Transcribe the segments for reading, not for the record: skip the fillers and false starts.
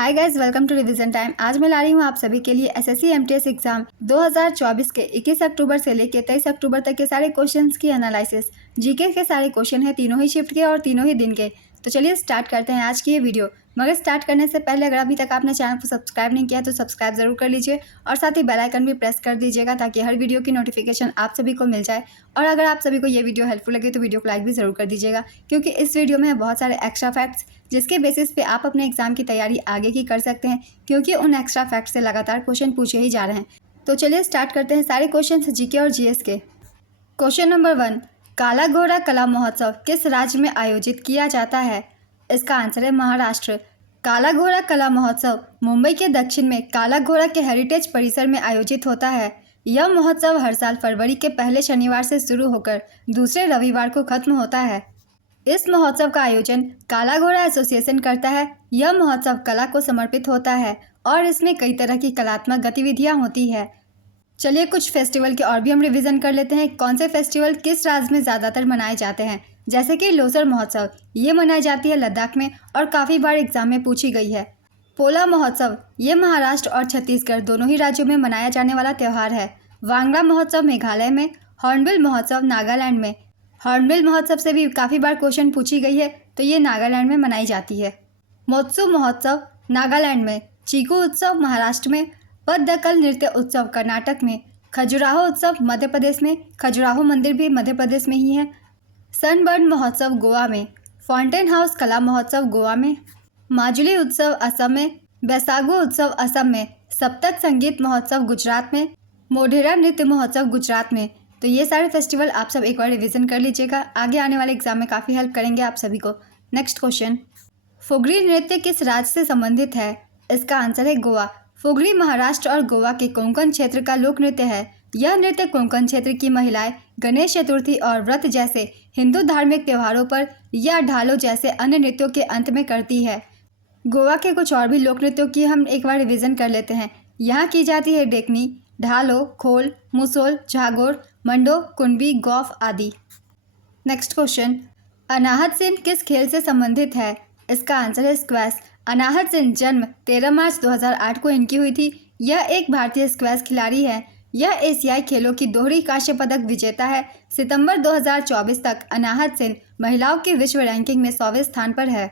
Hi guys, welcome to revision time. आज मैं ला रही हूँ आप सभी के लिए एसएससी एमटीएस एग्जाम 2024 के 21 अक्टूबर से लेकर 23 अक्टूबर तक के सारे क्वेश्चंस की एनालिसिस। जीके के सारे क्वेश्चन हैं, तीनों ही शिफ्ट के और तीनों ही दिन के। तो चलिए स्टार्ट करते हैं आज की ये वीडियो। मगर स्टार्ट करने से पहले अगर अभी तक आपने चैनल को सब्सक्राइब नहीं किया तो सब्सक्राइब जरूर कर लीजिए और साथ ही बेल आइकन भी प्रेस कर दीजिएगा ताकि हर वीडियो की नोटिफिकेशन आप सभी को मिल जाए। और अगर आप सभी को ये वीडियो हेल्पफुल लगे तो वीडियो को लाइक भी जरूर कर दीजिएगा, क्योंकि इस वीडियो में बहुत सारे एक्स्ट्रा फैक्ट्स जिसके बेसिस पे आप अपने एग्जाम की तैयारी आगे की कर सकते हैं, क्योंकि उन एक्स्ट्रा फैक्ट्स से लगातार क्वेश्चन पूछे ही जा रहे हैं। तो चलिए स्टार्ट करते हैं सारे क्वेश्चन जीके और जीएस के। क्वेश्चन नंबर 1, काला घोड़ा कला महोत्सव किस राज्य में आयोजित किया जाता है? इसका आंसर है महाराष्ट्र। काला घोड़ा कला महोत्सव मुंबई के दक्षिण में काला घोड़ा के हेरिटेज परिसर में आयोजित होता है। यह महोत्सव हर साल फरवरी के पहले शनिवार से शुरू होकर दूसरे रविवार को खत्म होता है। इस महोत्सव का आयोजन काला घोड़ा एसोसिएशन करता है। यह महोत्सव कला को समर्पित होता है और इसमें कई तरह की कलात्मक गतिविधियां होती है। चलिए कुछ फेस्टिवल के और भी हम रिवीजन कर लेते हैं। कौन से फेस्टिवल किस राज्य में ज़्यादातर मनाए जाते हैं? जैसे कि लोसर महोत्सव, ये मनाई जाती है लद्दाख में और काफ़ी बार एग्जाम में पूछी गई है। पोला महोत्सव, ये महाराष्ट्र और छत्तीसगढ़ दोनों ही राज्यों में मनाया जाने वाला त्यौहार है। वांगड़ा महोत्सव मेघालय में, हॉर्नबिल महोत्सव नागालैंड में। हॉर्नबिल महोत्सव से भी काफ़ी बार क्वेश्चन पूछी गई है, तो ये नागालैंड में मनाई जाती है। मोत्सु महोत्सव नागालैंड में, चीकू उत्सव महाराष्ट्र में, पद्दकल नृत्य उत्सव कर्नाटक में, खजुराहो उत्सव मध्य प्रदेश में, खजुराहो मंदिर भी मध्य प्रदेश में ही है। सनबर्न महोत्सव गोवा में, फाउंटेन हाउस कला महोत्सव गोवा में, माजुली उत्सव असम में, बैसागु उत्सव असम में, सप्तक संगीत महोत्सव गुजरात में, मोढेरा नृत्य महोत्सव गुजरात में। तो ये सारे फेस्टिवल आप सब एक बार रिवीजन कर लीजिएगा, आगे आने वाले एग्जाम में काफ़ी हेल्प करेंगे आप सभी को। नेक्स्ट क्वेश्चन, फुगड़ी नृत्य किस राज्य से संबंधित है? इसका आंसर है गोवा। फुगड़ी महाराष्ट्र और गोवा के कोंकण क्षेत्र का लोक नृत्य है। यह नृत्य कोंकण क्षेत्र की महिलाएं गणेश चतुर्थी और व्रत जैसे हिंदू धार्मिक त्योहारों पर या ढालों जैसे अन्य नृत्यों के अंत में करती है। गोवा के कुछ और भी लोक नृत्यों की हम एक बार रिवीजन कर लेते हैं। यहाँ की जाती है डेकनी, ढालो, खोल, मुसोल, झागोर, मंडो, कुंबी, गौफ आदि। नेक्स्ट क्वेश्चन, अनाहत सिंह किस खेल से संबंधित है? इसका आंसर है स्क्वैश। अनाहत सिंह जन्म 13 मार्च 2008 को इनकी हुई थी। यह एक भारतीय स्क्वैश खिलाड़ी है। यह एशियाई खेलों की दोहरी कांस्य पदक विजेता है। सितंबर 2024 तक अनाहत सिंह महिलाओं की विश्व रैंकिंग में 100वें स्थान पर है।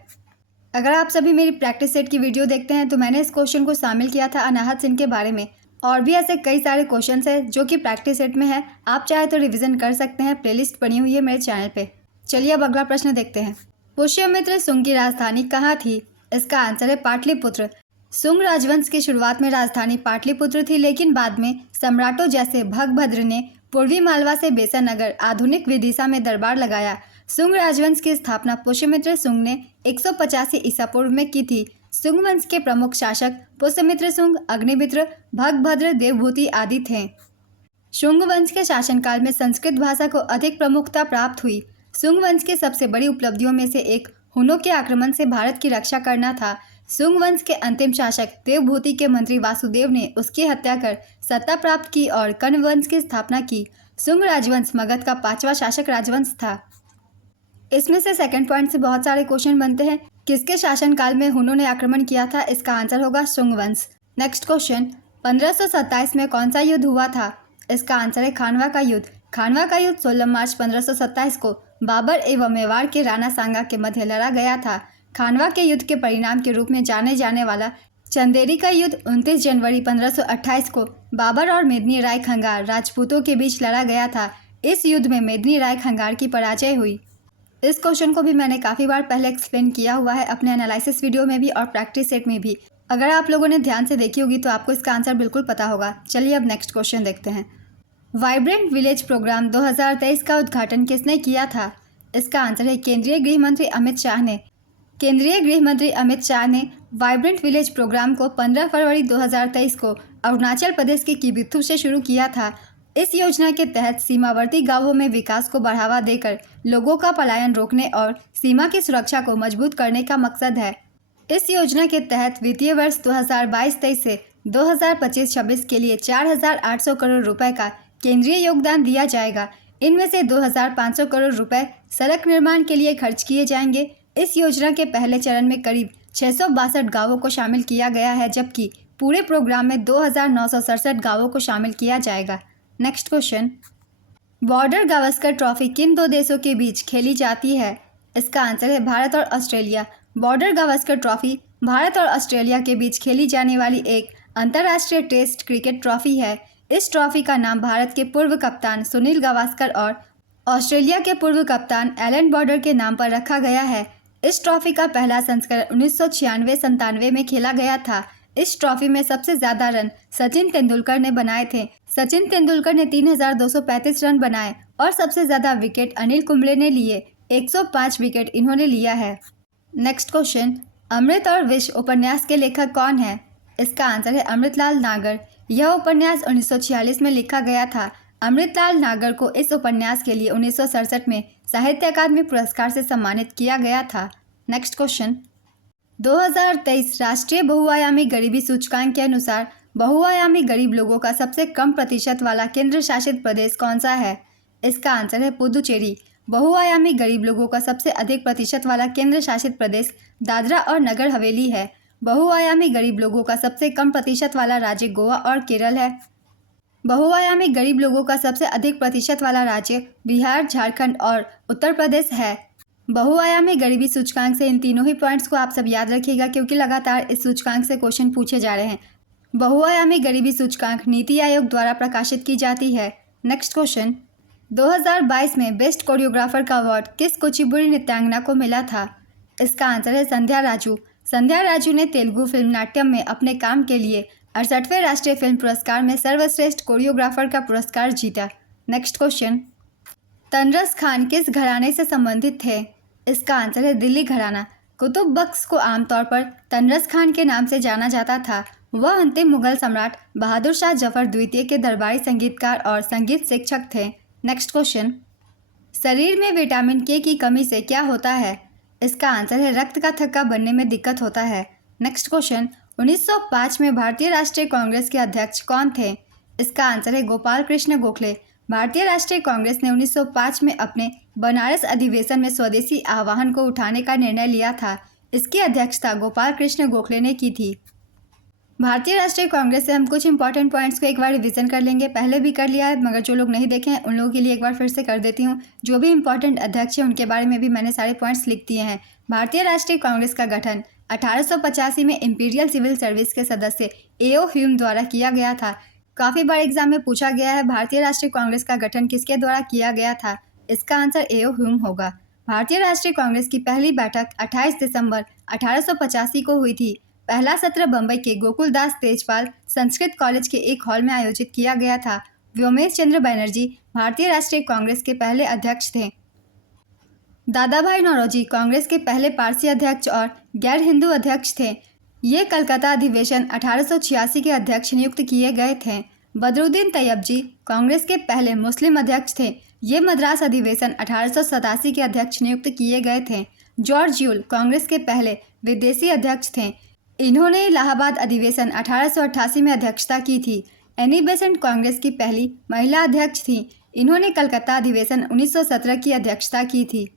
अगर आप सभी मेरी प्रैक्टिस सेट की वीडियो देखते हैं तो मैंने इस क्वेश्चन को शामिल किया था अनाहत सिंह के बारे में। और भी ऐसे कई सारे क्वेश्चंस हैं जो कि प्रैक्टिस सेट में है, आप चाहे तो रिवीजन कर सकते हैं, प्लेलिस्ट बनी हुई है मेरे चैनल पे। चलिए अब अगला प्रश्न देखते हैं। पुष्यमित्र शुंग की राजधानी कहाँ थी? इसका आंसर है पाटलिपुत्र। शुंग राजवंश की शुरुआत में राजधानी पाटलिपुत्र थी, लेकिन बाद में सम्राटों जैसे भगभद्र ने पूर्वी मालवा से बेसानगर आधुनिक विदिशा में दरबार लगाया। शुंग राजवंश की स्थापना पुष्यमित्र शुंग ने 185 ईसा पूर्व में की थी। शुंग वंश के प्रमुख शासक पुष्यमित्र शुंग, अग्निमित्र, भगभद्र, देवभूति आदि थे। शुंग वंश के शासनकाल में संस्कृत भाषा को अधिक प्रमुखता प्राप्त हुई। शुंग वंश की सबसे बड़ी उपलब्धियों में से एक हुनों के आक्रमण से भारत की रक्षा करना था। शुंग वंश के अंतिम शासक देवभूति के मंत्री वासुदेव ने उसकी हत्या कर सत्ता प्राप्त की और कण्व वंश की स्थापना की। शुंग राजवंश मगध का 5वां शासक राजवंश था। इसमें से सेकंड पॉइंट से बहुत सारे क्वेश्चन बनते हैं। किसके शासनकाल में हुनों ने आक्रमण किया था? इसका आंसर होगा शुंग वंश। नेक्स्ट क्वेश्चन, 1527 में कौन सा युद्ध हुआ था? इसका आंसर है खानवा का युद्ध। खानवा का युद्ध 16 मार्च 1527 को बाबर एवं मेवाड़ के राणा सांगा के मध्य लड़ा गया था। खानवा के युद्ध के परिणाम के रूप में जाने जाने वाला चंदेरी का युद्ध 29 जनवरी 1528 को बाबर और मेदिनी राय खंगार राजपूतों के बीच लड़ा गया था। इस युद्ध में मेदिनी राय खंगार की पराजय हुई। इस क्वेश्चन को भी मैंने काफ़ी बार पहले एक्सप्लेन किया हुआ है अपने एनालिसिस वीडियो में भी और प्रैक्टिस सेट में भी। अगर आप लोगों ने ध्यान से देखी होगी तो आपको इसका आंसर बिल्कुल पता होगा। चलिए अब नेक्स्ट क्वेश्चन देखते हैं। वाइब्रेंट विलेज प्रोग्राम 2023 का उद्घाटन किसने किया था? इसका आंसर है केंद्रीय गृह मंत्री अमित शाह ने। केंद्रीय गृह मंत्री अमित शाह ने वाइब्रेंट विलेज प्रोग्राम को 15 फरवरी 2023 को अरुणाचल प्रदेश के किबिथु से शुरू किया था। इस योजना के तहत सीमावर्ती गांवों में विकास को बढ़ावा देकर लोगों का पलायन रोकने और सीमा की सुरक्षा को मजबूत करने का मकसद है। इस योजना के तहत वित्तीय वर्ष 2022-23 से 2025-26 के लिए 4,800 करोड़ रुपए का केंद्रीय योगदान दिया जाएगा। इनमें से 2,500 करोड़ रुपए सड़क निर्माण के लिए खर्च किए जाएंगे। इस योजना के पहले चरण में करीब 662 गांवों को शामिल किया गया है, जबकि पूरे प्रोग्राम में 2967 गांवों को शामिल किया जाएगा। Next question, border Gavaskar trophy किन दो देशों के बीच खेली जाती है? इसका आंसर है भारत और Australia. Border Gavaskar trophy Bharat और ऑस्ट्रेलिया के बीच खेली जाने वाली एक अंतर्राष्ट्रीय टेस्ट क्रिकेट ट्रॉफी है। इस ट्रॉफी का नाम भारत के पूर्व कप्तान सुनील गावस्कर और ऑस्ट्रेलिया के पूर्व कप्तान एलन बॉर्डर के नाम पर रखा गया है। इस ट्रॉफी का पहला संस्करण 1996-97 में खेला गया था। इस ट्रॉफी में सबसे ज़्यादा रन सचिन तेंदुलकर ने बनाए थे। सचिन तेंदुलकर ने 3235 रन बनाए और सबसे ज़्यादा विकेट अनिल कुंबले ने लिए। 105 विकेट इन्होंने लिया है। नेक्स्ट क्वेश्चन, अमृत और विष उपन्यास के लेखक कौन है? इसका आंसर है अमृतलाल नागर। यह उपन्यास 1946 में लिखा गया था। अमृतलाल नागर को इस उपन्यास के लिए 1967 में साहित्य अकादमी पुरस्कार से सम्मानित किया गया था। नेक्स्ट क्वेश्चन, 2023 राष्ट्रीय बहुआयामी गरीबी सूचकांक के अनुसार बहुआयामी गरीब लोगों का सबसे कम प्रतिशत वाला केंद्र शासित प्रदेश कौन सा है? इसका आंसर है पुदुचेरी। बहुआयामी गरीब लोगों का सबसे अधिक प्रतिशत वाला केंद्र शासित प्रदेश दादरा और नगर हवेली है। बहुआयामी गरीब लोगों का सबसे कम प्रतिशत वाला राज्य गोवा और केरल है। बहुआयामी गरीब लोगों का सबसे अधिक प्रतिशत वाला राज्य बिहार, झारखंड और उत्तर प्रदेश है। बहुआयामी गरीबी सूचकांक से इन तीनों ही पॉइंट्स को आप सब याद रखिएगा, क्योंकि लगातार इस सूचकांक से क्वेश्चन पूछे जा रहे हैं। बहुआयामी गरीबी सूचकांक नीति आयोग द्वारा प्रकाशित की जाती है। नेक्स्ट क्वेश्चन, 2022 में बेस्ट कोरियोग्राफर का अवार्ड किस कुचिपुड़ी नृत्यांगना को मिला था? इसका आंसर है संध्या राजू। संध्या राजू ने तेलुगु फिल्म नाट्यम में अपने काम के लिए 68वें राष्ट्रीय फिल्म पुरस्कार में सर्वश्रेष्ठ कोरियोग्राफर का पुरस्कार जीता। नेक्स्ट क्वेश्चन, तनरस खान किस घराने से संबंधित थे? इसका आंसर है दिल्ली घराना। कुतुब बख्श को आमतौर पर तनरस खान के नाम से जाना जाता था। वह अंतिम मुगल सम्राट बहादुर शाह जफर द्वितीय के दरबारी संगीतकार और संगीत शिक्षक थे। नेक्स्ट क्वेश्चन, शरीर में विटामिन के की कमी से क्या होता है? इसका आंसर है रक्त का थक्का बनने में दिक्कत होता है। नेक्स्ट क्वेश्चन, 1905 में भारतीय राष्ट्रीय कांग्रेस के अध्यक्ष कौन थे? इसका आंसर है गोपाल कृष्ण गोखले। भारतीय राष्ट्रीय कांग्रेस ने 1905 में अपने बनारस अधिवेशन में स्वदेशी आह्वान को उठाने का निर्णय लिया था। इसकी अध्यक्षता गोपाल कृष्ण गोखले ने की थी। भारतीय राष्ट्रीय कांग्रेस से हम कुछ इंपॉर्टेंट पॉइंट्स को एक बार रिवीजन कर लेंगे। पहले भी कर लिया है, मगर जो लोग नहीं देखे हैं उन लोगों के लिए एक बार फिर से कर देती हूँ। जो भी इंपॉर्टेंट अध्यक्ष हैं उनके बारे में भी मैंने सारे पॉइंट्स लिख दिए हैं। भारतीय राष्ट्रीय कांग्रेस का गठन 1885 में इंपीरियल सिविल सर्विस के सदस्य एओ ह्यूम द्वारा किया गया था। काफ़ी बार एग्जाम में पूछा गया है भारतीय राष्ट्रीय कांग्रेस का गठन किसके द्वारा किया गया था? इसका आंसर एओ ह्यूम होगा। भारतीय राष्ट्रीय कांग्रेस की पहली बैठक 28 दिसंबर 1885 को हुई थी। पहला सत्र बम्बई के गोकुलदास तेजपाल संस्कृत कॉलेज के एक हॉल में आयोजित किया गया था। व्योमेश चंद्र बनर्जी भारतीय राष्ट्रीय कांग्रेस के पहले अध्यक्ष थे। दादा भाई नौरोजी कांग्रेस के पहले पारसी अध्यक्ष और गैर हिंदू अध्यक्ष थे। ये कलकत्ता अधिवेशन 1886 के अध्यक्ष नियुक्त किए गए थे। बदरुद्दीन तैयबजी कांग्रेस के पहले मुस्लिम अध्यक्ष थे। ये मद्रास अधिवेशन 1887 के अध्यक्ष नियुक्त किए गए थे। जॉर्ज यूल कांग्रेस के पहले विदेशी अध्यक्ष थे। इन्होंने इलाहाबाद अधिवेशन 1888 में अध्यक्षता की थी। एनी बेसेंट कांग्रेस की पहली महिला अध्यक्ष थी। इन्होंने कलकत्ता अधिवेशन 1917 की अध्यक्षता की थी।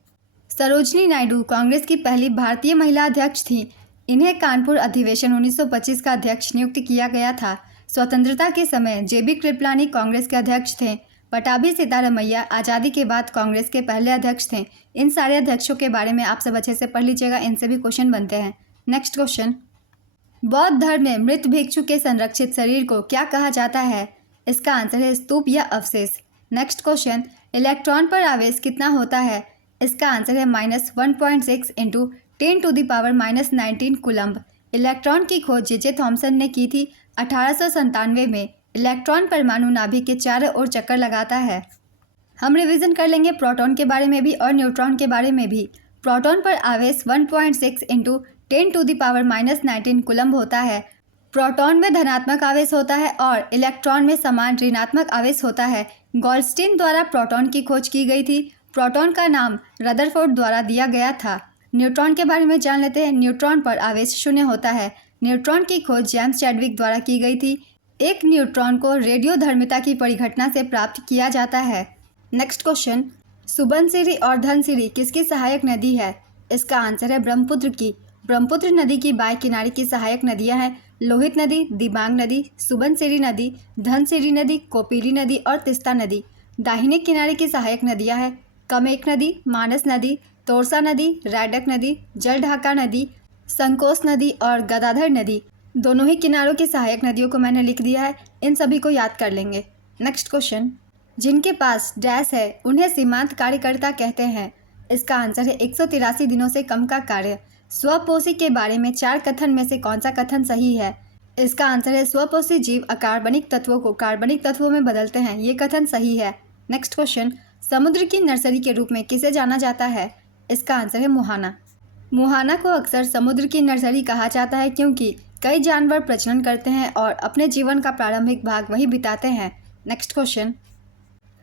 सरोजनी नायडू कांग्रेस की पहली भारतीय महिला अध्यक्ष थी। इन्हें कानपुर अधिवेशन 1925 का अध्यक्ष नियुक्त किया गया था। स्वतंत्रता के समय जेबी कृपलानी कांग्रेस के अध्यक्ष थे। पटाभी सीतारमैया आज़ादी के बाद कांग्रेस के पहले अध्यक्ष थे। इन सारे अध्यक्षों के बारे में आप सब अच्छे से पढ़ लीजिएगा, इनसे भी क्वेश्चन बनते हैं। नेक्स्ट क्वेश्चन, बौद्ध धर्म में मृत भिक्षु के संरक्षित शरीर को क्या कहा जाता है? इसका आंसर है स्तूप या अवशेष। नेक्स्ट क्वेश्चन, इलेक्ट्रॉन पर आवेश कितना होता है? इसका आंसर है -1.6 × 10⁻⁻19 कूलम्ब। इलेक्ट्रॉन की खोज जे थॉमसन ने की थी 1897 में। इलेक्ट्रॉन परमाणु नाभि के चारों ओर चक्कर लगाता है। हम रिवीजन कर लेंगे प्रोटॉन के बारे में भी और न्यूट्रॉन के बारे में भी। प्रोटॉन पर आवेश 1.6 × 10⁻⁻19 कूलम्ब होता है। प्रोटॉन में धनात्मक आवेश होता है और इलेक्ट्रॉन में समान ऋणात्मक आवेश होता है। गोल्डस्टीन द्वारा प्रोटॉन की खोज की गई थी। प्रोटॉन का नाम रदरफोर्ड द्वारा दिया गया था। न्यूट्रॉन के बारे में जान लेते हैं। न्यूट्रॉन पर आवेश 0 होता है। न्यूट्रॉन की खोज जेम्स चैडविक द्वारा की गई थी। एक न्यूट्रॉन को रेडियोधर्मिता की परिघटना से प्राप्त किया जाता है। नेक्स्ट क्वेश्चन, सुबनसिरी और धनसिरी किसकी सहायक नदी है? इसका आंसर है ब्रह्मपुत्र की। ब्रह्मपुत्र नदी की बाएं किनारे की सहायक नदियां हैं लोहित नदी, दिबांग नदी, सुबनसिरी नदी, धनसिरी नदी, कोपिली नदी और तिस्ता नदी। दाहिने किनारे की सहायक नदियां हैं कमेक नदी, मानस नदी, तोरसा नदी, रैडक नदी, जलढाका नदी, संकोस नदी और गदाधर नदी। दोनों ही किनारों की सहायक नदियों को मैंने लिख दिया है, इन सभी को याद कर लेंगे। नेक्स्ट क्वेश्चन, जिनके पास डैश है उन्हें सीमांत कार्यकर्ता कहते हैं। इसका आंसर है 183 दिनों से कम का कार्य। स्वपोषी के बारे में 4 कथन में से कौन सा कथन सही है? इसका आंसर है स्वपोषी जीव अकार्बनिक तत्वों को कार्बनिक तत्वों में बदलते हैं, ये कथन सही है। नेक्स्ट क्वेश्चन, समुद्र की नर्सरी के रूप में किसे जाना जाता है? इसका आंसर है मुहाना। मुहाना को अक्सर समुद्र की नर्सरी कहा जाता है क्योंकि कई जानवर प्रजनन करते हैं और अपने जीवन का प्रारंभिक भाग वहीं बिताते हैं। नेक्स्ट क्वेश्चन,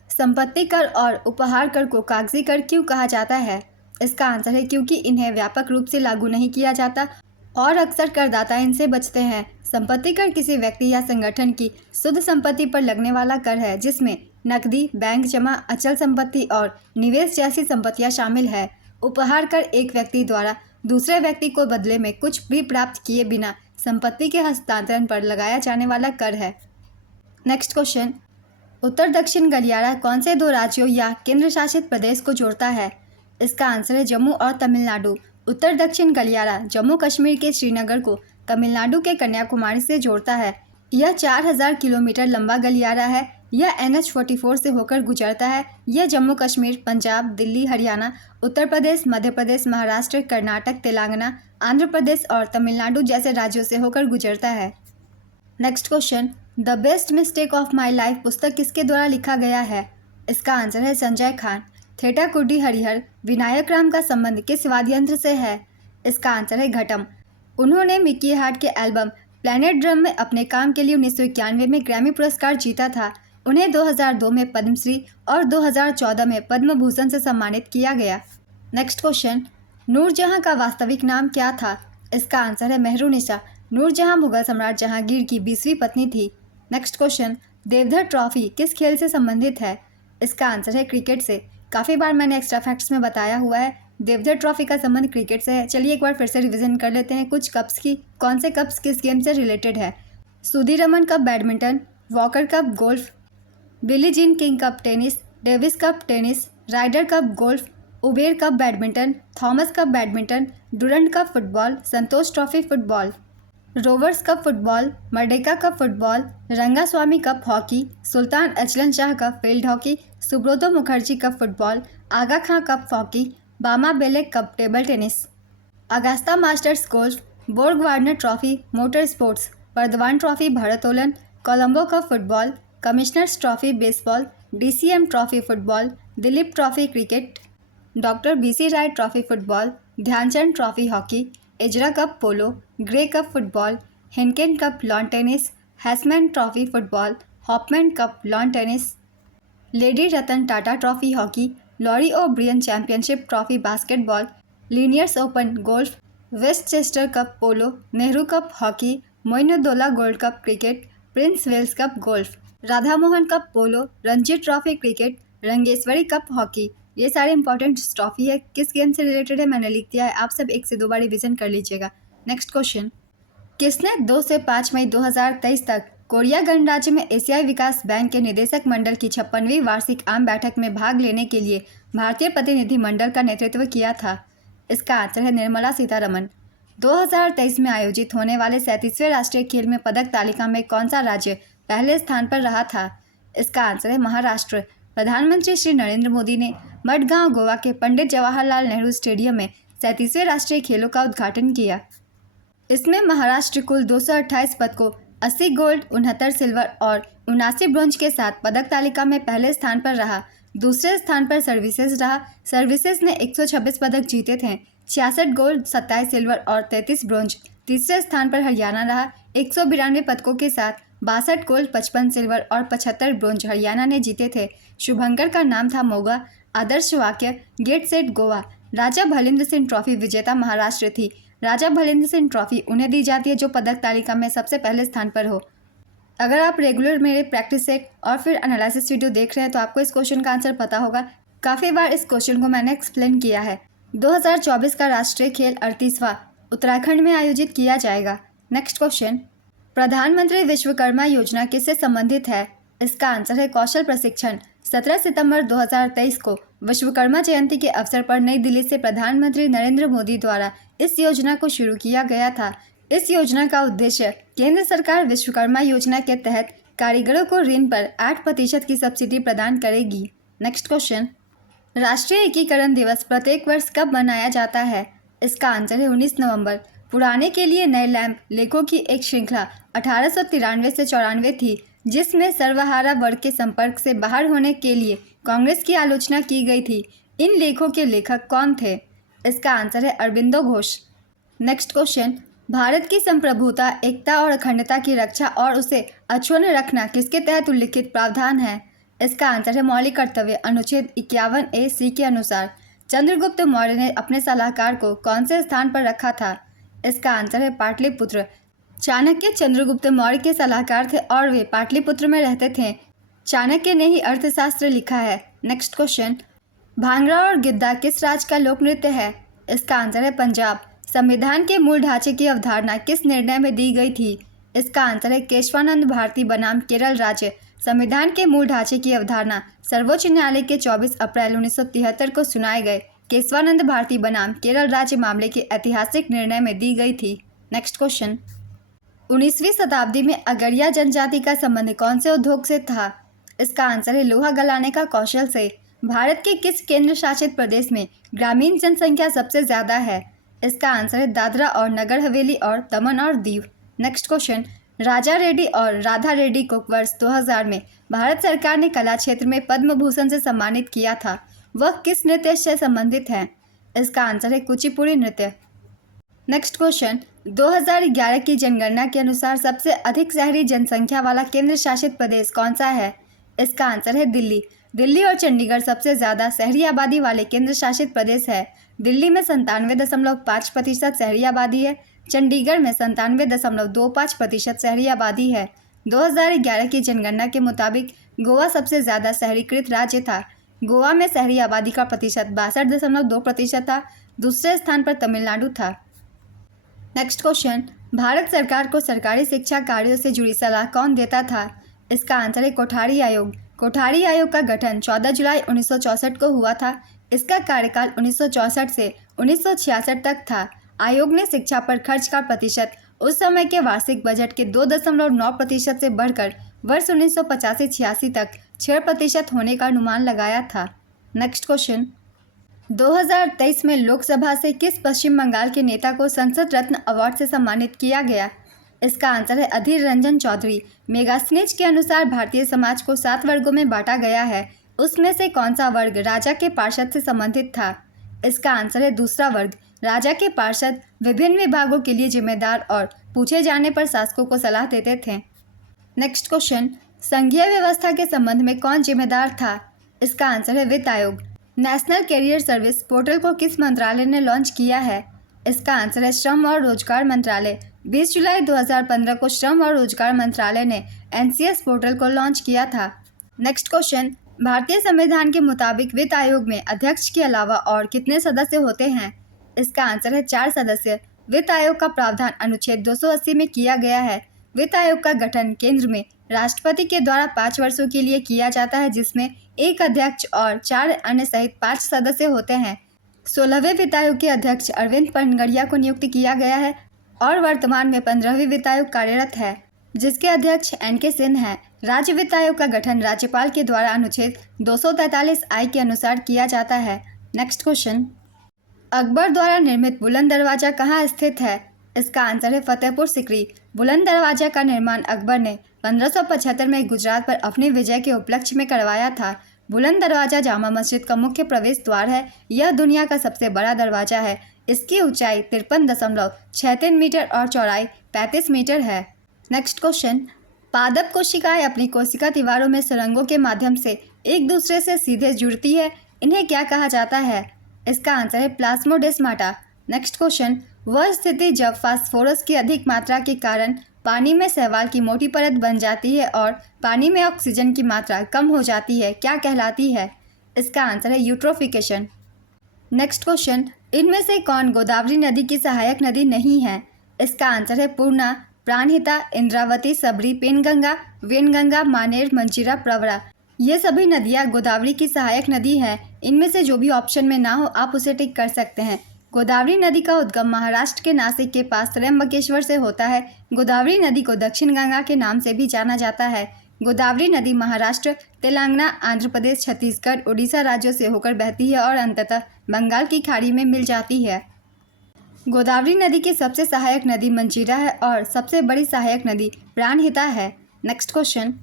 संपत्ति कर और उपहार कर को कागजी कर क्यों कहा जाता है? इसका आंसर है क्योंकि इन्हें व्यापक रूप से लागू नहीं किया जाता और अक्सर करदाता इनसे बचते हैं। संपत्ति कर किसी व्यक्ति या संगठन की शुद्ध संपत्ति पर लगने वाला कर है जिसमें नकदी, बैंक जमा, अचल संपत्ति और निवेश जैसी संपत्तियां शामिल है। उपहार कर एक व्यक्ति द्वारा दूसरे व्यक्ति को बदले में कुछ भी प्राप्त किए बिना संपत्ति के हस्तांतरण पर लगाया जाने वाला कर है। नेक्स्ट क्वेश्चन, उत्तर दक्षिण गलियारा कौन से 2 राज्यों या केंद्र शासित प्रदेश को जोड़ता है? इसका आंसर है जम्मू और तमिलनाडु। उत्तर दक्षिण गलियारा जम्मू कश्मीर के श्रीनगर को तमिलनाडु के कन्याकुमारी से जोड़ता है। यह 4000 किलोमीटर लंबा गलियारा है। यह NH-44 से होकर गुजरता है। यह जम्मू कश्मीर, पंजाब, दिल्ली, हरियाणा, उत्तर प्रदेश, मध्य प्रदेश, महाराष्ट्र, कर्नाटक, तेलंगाना, आंध्र प्रदेश और तमिलनाडु जैसे राज्यों से होकर गुजरता है। Next question, the best mistake of my life पुस्तक किसके द्वारा लिखा गया है? इसका आंसर है संजय खान। थेटाकुडी हरिहर विनायक राम का संबंध किस वाद्य यंत्र से है? इसका आंसर है घटम। उन्होंने मिकी हार्ट के एल्बम प्लैनेट ड्रम में अपने काम के लिए 1991 में ग्रैमी पुरस्कार जीता था। उन्हें 2002 में पद्मश्री और 2014 में पद्म भूषण से सम्मानित किया गया। नेक्स्ट क्वेश्चन, नूरजहां का वास्तविक नाम क्या था? इसका आंसर है मेहरुनिसा। नूरजहां मुगल सम्राट जहांगीर की 20वीं पत्नी थी। नेक्स्ट क्वेश्चन, देवधर ट्रॉफी किस खेल से संबंधित है? इसका आंसर है क्रिकेट से। काफ़ी बार मैंने एक्स्ट्रा फैक्ट्स में बताया हुआ है, देवधर ट्रॉफी का संबंध क्रिकेट से है। चलिए एक बार फिर से रिवीजन कर लेते हैं कुछ कप्स की। कौन से कप्स किस गेम से रिलेटेड है? Sudirman Cup badminton, Walker Cup golf, Billie Jean King Cup tennis, Davis Cup tennis, Ryder Cup golf, Uber Cup badminton, Thomas Cup badminton, Durand Cup football, Santosh Trophy football, Rovers Cup football, Merdeka Cup football, Rangaswamy Cup hockey, Sultan Azlan Shah Cup field hockey, Subroto Mukherjee Cup football, Aga Khan Cup hockey, Barna Bellak Cup table tennis, Augusta Masters golf, Borg Warner Trophy motor sports, Varthaman trophy भारोत्तोलन, Colombo Cup football, Commissioner's Trophy baseball, DCM Trophy football, Dilip Trophy cricket, doctor BC Roy Trophy football, Dhyanchand Trophy hockey, Ezra Cup polo, Grey Cup football, Heineken Cup lawn tennis, Heisman Trophy football, Hopman Cup lawn tennis, Lady Ratan Tata Trophy hockey, Larry O'Brien Championship Trophy basketball, Linears Open golf, Westchester Cup polo, Nehru Cup hockey, Moinuddaula Gold Cup cricket, Prince Wales Cup golf, Radha Mohan Cup पोलो, Ranji Trophy cricket, Rangeshwari Cup hockey. ये सारे important trophy है, किस game से related है मैंने लिख दिया है, आप सब 1 से 2 बार रिवीजन कर लीजिएगा। नेक्स्ट क्वेश्चन, किसने 2 से 5 मई 2023 तक कोरिया गणराज्य में एशियाई विकास बैंक के निदेशक मंडल की 56वीं वार्षिक आम बैठक में भाग लेने के लिए भारतीय प्रतिनिधि मंडल का नेतृत्व किया था? इसका आंसर है निर्मला सीतारमण। 2023 में आयोजित होने वाले 37वें राष्ट्रीय खेल में पदक तालिका में कौन सा राज्य पहले स्थान पर रहा था? इसका आंसर है महाराष्ट्र। प्रधानमंत्री श्री नरेंद्र मोदी ने मडगांव गोवा के पंडित जवाहरलाल नेहरू स्टेडियम में 37वें राष्ट्रीय खेलों का उद्घाटन किया। इसमें महाराष्ट्र कुल 228 पदकों, 80 गोल्ड, 69 सिल्वर और 79 ब्रोंज के साथ पदक तालिका में पहले स्थान पर रहा। दूसरे स्थान पर सर्विसेज रहा। सर्विसेज ने 126 पदक जीते थे, 66 गोल्ड, 27 सिल्वर और 33 ब्रोंज। तीसरे स्थान पर हरियाणा रहा, 192 पदकों के साथ 62 गोल्ड, 55 सिल्वर और 75 ब्रोंज हरियाणा ने जीते थे। शुभंकर का नाम था मोगा। आदर्श वाक्य, गेट सेट गोवा। राजा भलिंद्र सिंह ट्रॉफी विजेता महाराष्ट्र थी। राजा भलिंद्र सिंह ट्रॉफी उन्हें दी जाती है जो पदक तालिका में सबसे पहले स्थान पर हो। अगर आप रेगुलर मेरे प्रैक्टिस सेट और फिर एनालिसिस वीडियो देख रहे हैं तो आपको इस क्वेश्चन का आंसर पता होगा। काफ़ी बार इस क्वेश्चन को मैंने एक्सप्लेन किया है। 2024 का राष्ट्रीय खेल 38वां उत्तराखंड में आयोजित किया जाएगा। नेक्स्ट क्वेश्चन, प्रधानमंत्री विश्वकर्मा योजना किससे संबंधित है? इसका आंसर है कौशल प्रशिक्षण। 17 सितंबर 2023 को विश्वकर्मा जयंती के अवसर पर नई दिल्ली से प्रधानमंत्री नरेंद्र मोदी द्वारा इस योजना को शुरू किया गया था। इस योजना का उद्देश्य केंद्र सरकार विश्वकर्मा योजना के तहत कारीगरों को ऋण पर 8% की सब्सिडी प्रदान करेगी। नेक्स्ट क्वेश्चन, राष्ट्रीय एकीकरण दिवस प्रत्येक वर्ष कब मनाया जाता है? इसका आंसर है 19 नवंबर। पुराने के लिए नए लैंप लेखों की एक श्रृंखला 1893 से 94 थी, जिसमें सर्वहारा वर्ग के संपर्क से बाहर होने के लिए कांग्रेस की आलोचना की गई थी। इन लेखों के लेखक कौन थे? इसका आंसर है अरबिंदो घोष। नेक्स्ट क्वेश्चन, भारत की संप्रभुता, एकता और अखंडता की रक्षा और उसे अक्षुण्ण रखना किसके तहत उल्लिखित प्रावधान है? इसका आंसर है मौलिक कर्तव्य अनुच्छेद 51A(c) के अनुसार। चंद्रगुप्त मौर्य ने अपने सलाहकार को कौन से स्थान पर रखा था? इसका आंसर है पाटलिपुत्र। चाणक्य चंद्रगुप्त मौर्य के सलाहकार थे और वे पाटलिपुत्र में रहते थे। चाणक्य ने ही अर्थशास्त्र लिखा है। नेक्स्ट क्वेश्चन, भांगड़ा और गिद्धा किस राज्य का लोक नृत्य है? इसका आंसर है पंजाब। संविधान के मूल ढांचे की अवधारणा किस निर्णय में दी गई थी? इसका आंसर है केशवानंद भारती बनाम केरल राज्य। संविधान के मूल ढांचे की अवधारणा सर्वोच्च न्यायालय के 24 अप्रैल 1973 को सुनाए गए केशवानंद भारती बनाम केरल राज्य मामले के ऐतिहासिक निर्णय में दी गई थी। नेक्स्ट क्वेश्चन, 19वीं शताब्दी में अगरिया जनजाति का संबंध कौन से उद्योग से था? इसका आंसर है लोहा गलाने का कौशल से। भारत के किस केंद्र शासित प्रदेश में ग्रामीण जनसंख्या सबसे ज़्यादा है? इसका आंसर है दादरा और नगर हवेली और दमन और दीव। नेक्स्ट क्वेश्चन, राजा रेड्डी और राधा रेड्डी को वर्ष 2000 में भारत सरकार ने कला क्षेत्र में पद्म भूषण से सम्मानित किया था। वह किस नृत्य से संबंधित है? इसका आंसर है कुचिपुड़ी नृत्य। नेक्स्ट क्वेश्चन, 2011 की जनगणना के अनुसार सबसे अधिक शहरी जनसंख्या वाला केंद्र शासित प्रदेश कौन सा है? इसका आंसर है दिल्ली। दिल्ली और चंडीगढ़ सबसे ज़्यादा शहरी आबादी वाले केंद्र शासित प्रदेश है। दिल्ली में 97.5% शहरी आबादी है। चंडीगढ़ में 97.25% शहरी आबादी है। 2011 की जनगणना के मुताबिक गोवा सबसे ज़्यादा शहरीकृत राज्य था। गोवा में शहरी आबादी का प्रतिशत 62.2% था। दूसरे स्थान पर तमिलनाडु था। नेक्स्ट क्वेश्चन, भारत सरकार को सरकारी शिक्षा कार्यों से जुड़ी सलाह कौन देता था? इसका आंसर है कोठारी आयोग। कोठारी आयोग का गठन 14 जुलाई 1964 को हुआ था। इसका कार्यकाल 1964 से 1966 तक था। आयोग ने शिक्षा पर खर्च का प्रतिशत उस समय के वार्षिक बजट के 2.9% से बढ़कर वर्ष 1985-86 तक 6% होने का अनुमान लगाया था। नेक्स्ट क्वेश्चन, 2023 में लोकसभा से किस पश्चिम बंगाल के नेता को संसद रत्न अवार्ड से सम्मानित किया गया? इसका आंसर है अधीर रंजन चौधरी। मेगास्नेच के अनुसार भारतीय समाज को 7 वर्गों में बांटा गया है। उसमें से कौन सा वर्ग राजा के पार्षद से संबंधित था? इसका आंसर है दूसरा वर्ग। राजा के पार्षद विभिन्न विभागों के लिए जिम्मेदार और पूछे जाने पर शासकों को सलाह देते थे। नेक्स्ट क्वेश्चन, संघीय व्यवस्था के संबंध में कौन जिम्मेदार था? इसका आंसर है वित्त आयोग। नेशनल कैरियर सर्विस पोर्टल को किस मंत्रालय ने लॉन्च किया है? इसका आंसर है श्रम और रोजगार मंत्रालय। 20 जुलाई 2015 को श्रम और रोजगार मंत्रालय ने NCS पोर्टल को लॉन्च किया था। नेक्स्ट क्वेश्चन, भारतीय संविधान के मुताबिक वित्त आयोग में अध्यक्ष के अलावा और कितने सदस्य होते हैं? इसका आंसर है 4 सदस्य। वित्त आयोग का प्रावधान अनुच्छेद 280 में किया गया है। वित्त आयोग का गठन केंद्र में राष्ट्रपति के द्वारा 5 वर्षों के लिए किया जाता है, जिसमें एक अध्यक्ष और 4 अन्य सहित 5 सदस्य होते हैं। 16वें वित्त आयोग के अध्यक्ष अरविंद पनगड़िया को नियुक्त किया गया है और वर्तमान में 15वीं वित्त आयोग कार्यरत है, जिसके अध्यक्ष NK सिंह हैं। राज्य वित्त आयोग का गठन राज्यपाल के द्वारा अनुच्छेद 243I के अनुसार किया जाता है। नेक्स्ट क्वेश्चन, अकबर द्वारा निर्मित बुलंद दरवाजा कहाँ स्थित है? इसका आंसर है फतेहपुर सिकरी। बुलंद दरवाजा का निर्माण अकबर ने 1575 में गुजरात पर अपनी विजय के उपलक्ष्य में करवाया था। बुलंद दरवाजा जामा मस्जिद का मुख्य प्रवेश द्वार है। यह दुनिया का सबसे बड़ा दरवाजा है। इसकी ऊंचाई 53.63 मीटर और चौड़ाई 35 मीटर है। नेक्स्ट क्वेश्चन, पादप कोशिकाएं अपनी कोशिका दीवारों में सुरंगों के माध्यम से एक दूसरे से सीधे जुड़ती है। इन्हें क्या कहा जाता है? इसका आंसर है प्लाज्मोडेस्माटा। नेक्स्ट क्वेश्चन, वह स्थिति जब फास्फोरस की अधिक मात्रा के कारण पानी में शैवाल की मोटी परत बन जाती है और पानी में ऑक्सीजन की मात्रा कम हो जाती है, क्या कहलाती है? इसका आंसर है यूट्रोफिकेशन। नेक्स्ट क्वेश्चन, इनमें से कौन गोदावरी नदी की सहायक नदी नहीं है? इसका आंसर है पूर्णा, प्राणहिता, इंद्रावती, सबरी, पेनगंगा, वेनगंगा, मानेर, मंचिरा, प्रवरा। ये सभी नदियाँ गोदावरी की सहायक नदी है। इनमें से जो भी ऑप्शन में ना हो आप उसे टिक कर सकते हैं। गोदावरी नदी का उद्गम महाराष्ट्र के नासिक के पास त्र्यंबकेश्वर से होता है। गोदावरी नदी को दक्षिण गंगा के नाम से भी जाना जाता है। गोदावरी नदी महाराष्ट्र, तेलंगाना, आंध्र प्रदेश, छत्तीसगढ़, उड़ीसा राज्यों से होकर बहती है और अंततः बंगाल की खाड़ी में मिल जाती है। गोदावरी नदी की सबसे सहायक नदी मंजीरा है और सबसे बड़ी सहायक नदी प्राणहिता है। नेक्स्ट क्वेश्चन,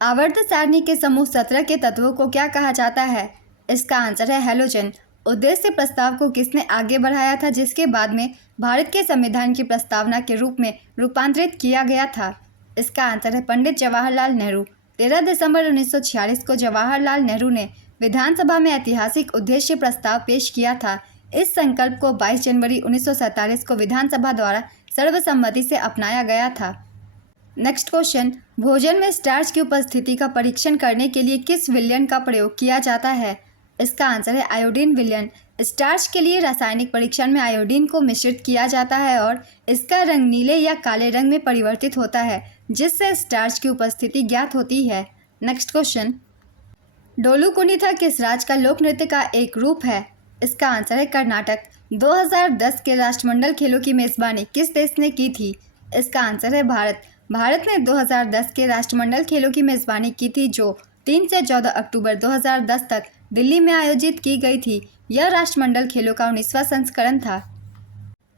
आवर्त सारणी के समूह 17 के तत्वों को क्या कहा जाता है? इसका आंसर है हैलोजन। उद्देश्य प्रस्ताव को किसने आगे बढ़ाया था जिसके बाद में भारत के संविधान की प्रस्तावना के रूप में रूपांतरित किया गया था? इसका आंसर है पंडित जवाहरलाल नेहरू। 13 दिसंबर 1946 को जवाहरलाल नेहरू ने विधानसभा में ऐतिहासिक उद्देश्य प्रस्ताव पेश किया था। इस संकल्प को 22 जनवरी 1947 को विधानसभा द्वारा सर्वसम्मति से अपनाया गया था। नेक्स्ट क्वेश्चन, भोजन में स्टार्च की उपस्थिति का परीक्षण करने के लिए किस विलयन का प्रयोग किया जाता है? इसका आंसर है आयोडीन विलयन। स्टार्च के लिए रासायनिक परीक्षण में आयोडीन को मिश्रित किया जाता है और इसका रंग नीले या काले रंग में परिवर्तित होता है जिससे स्टार्च की उपस्थिति ज्ञात होती है। नेक्स्ट क्वेश्चन, डोलू कुनीथा किस राज्य का लोक नृत्य का एक रूप है? इसका आंसर है कर्नाटक। 2010 के राष्ट्रमंडल खेलों की मेजबानी किस देश ने की थी? इसका आंसर है भारत। भारत ने 2010 के राष्ट्रमंडल खेलों की मेजबानी की थी जो 3 से 14 अक्टूबर 2010 तक दिल्ली में आयोजित की गई थी। यह राष्ट्रमंडल खेलों का 19वां संस्करण था।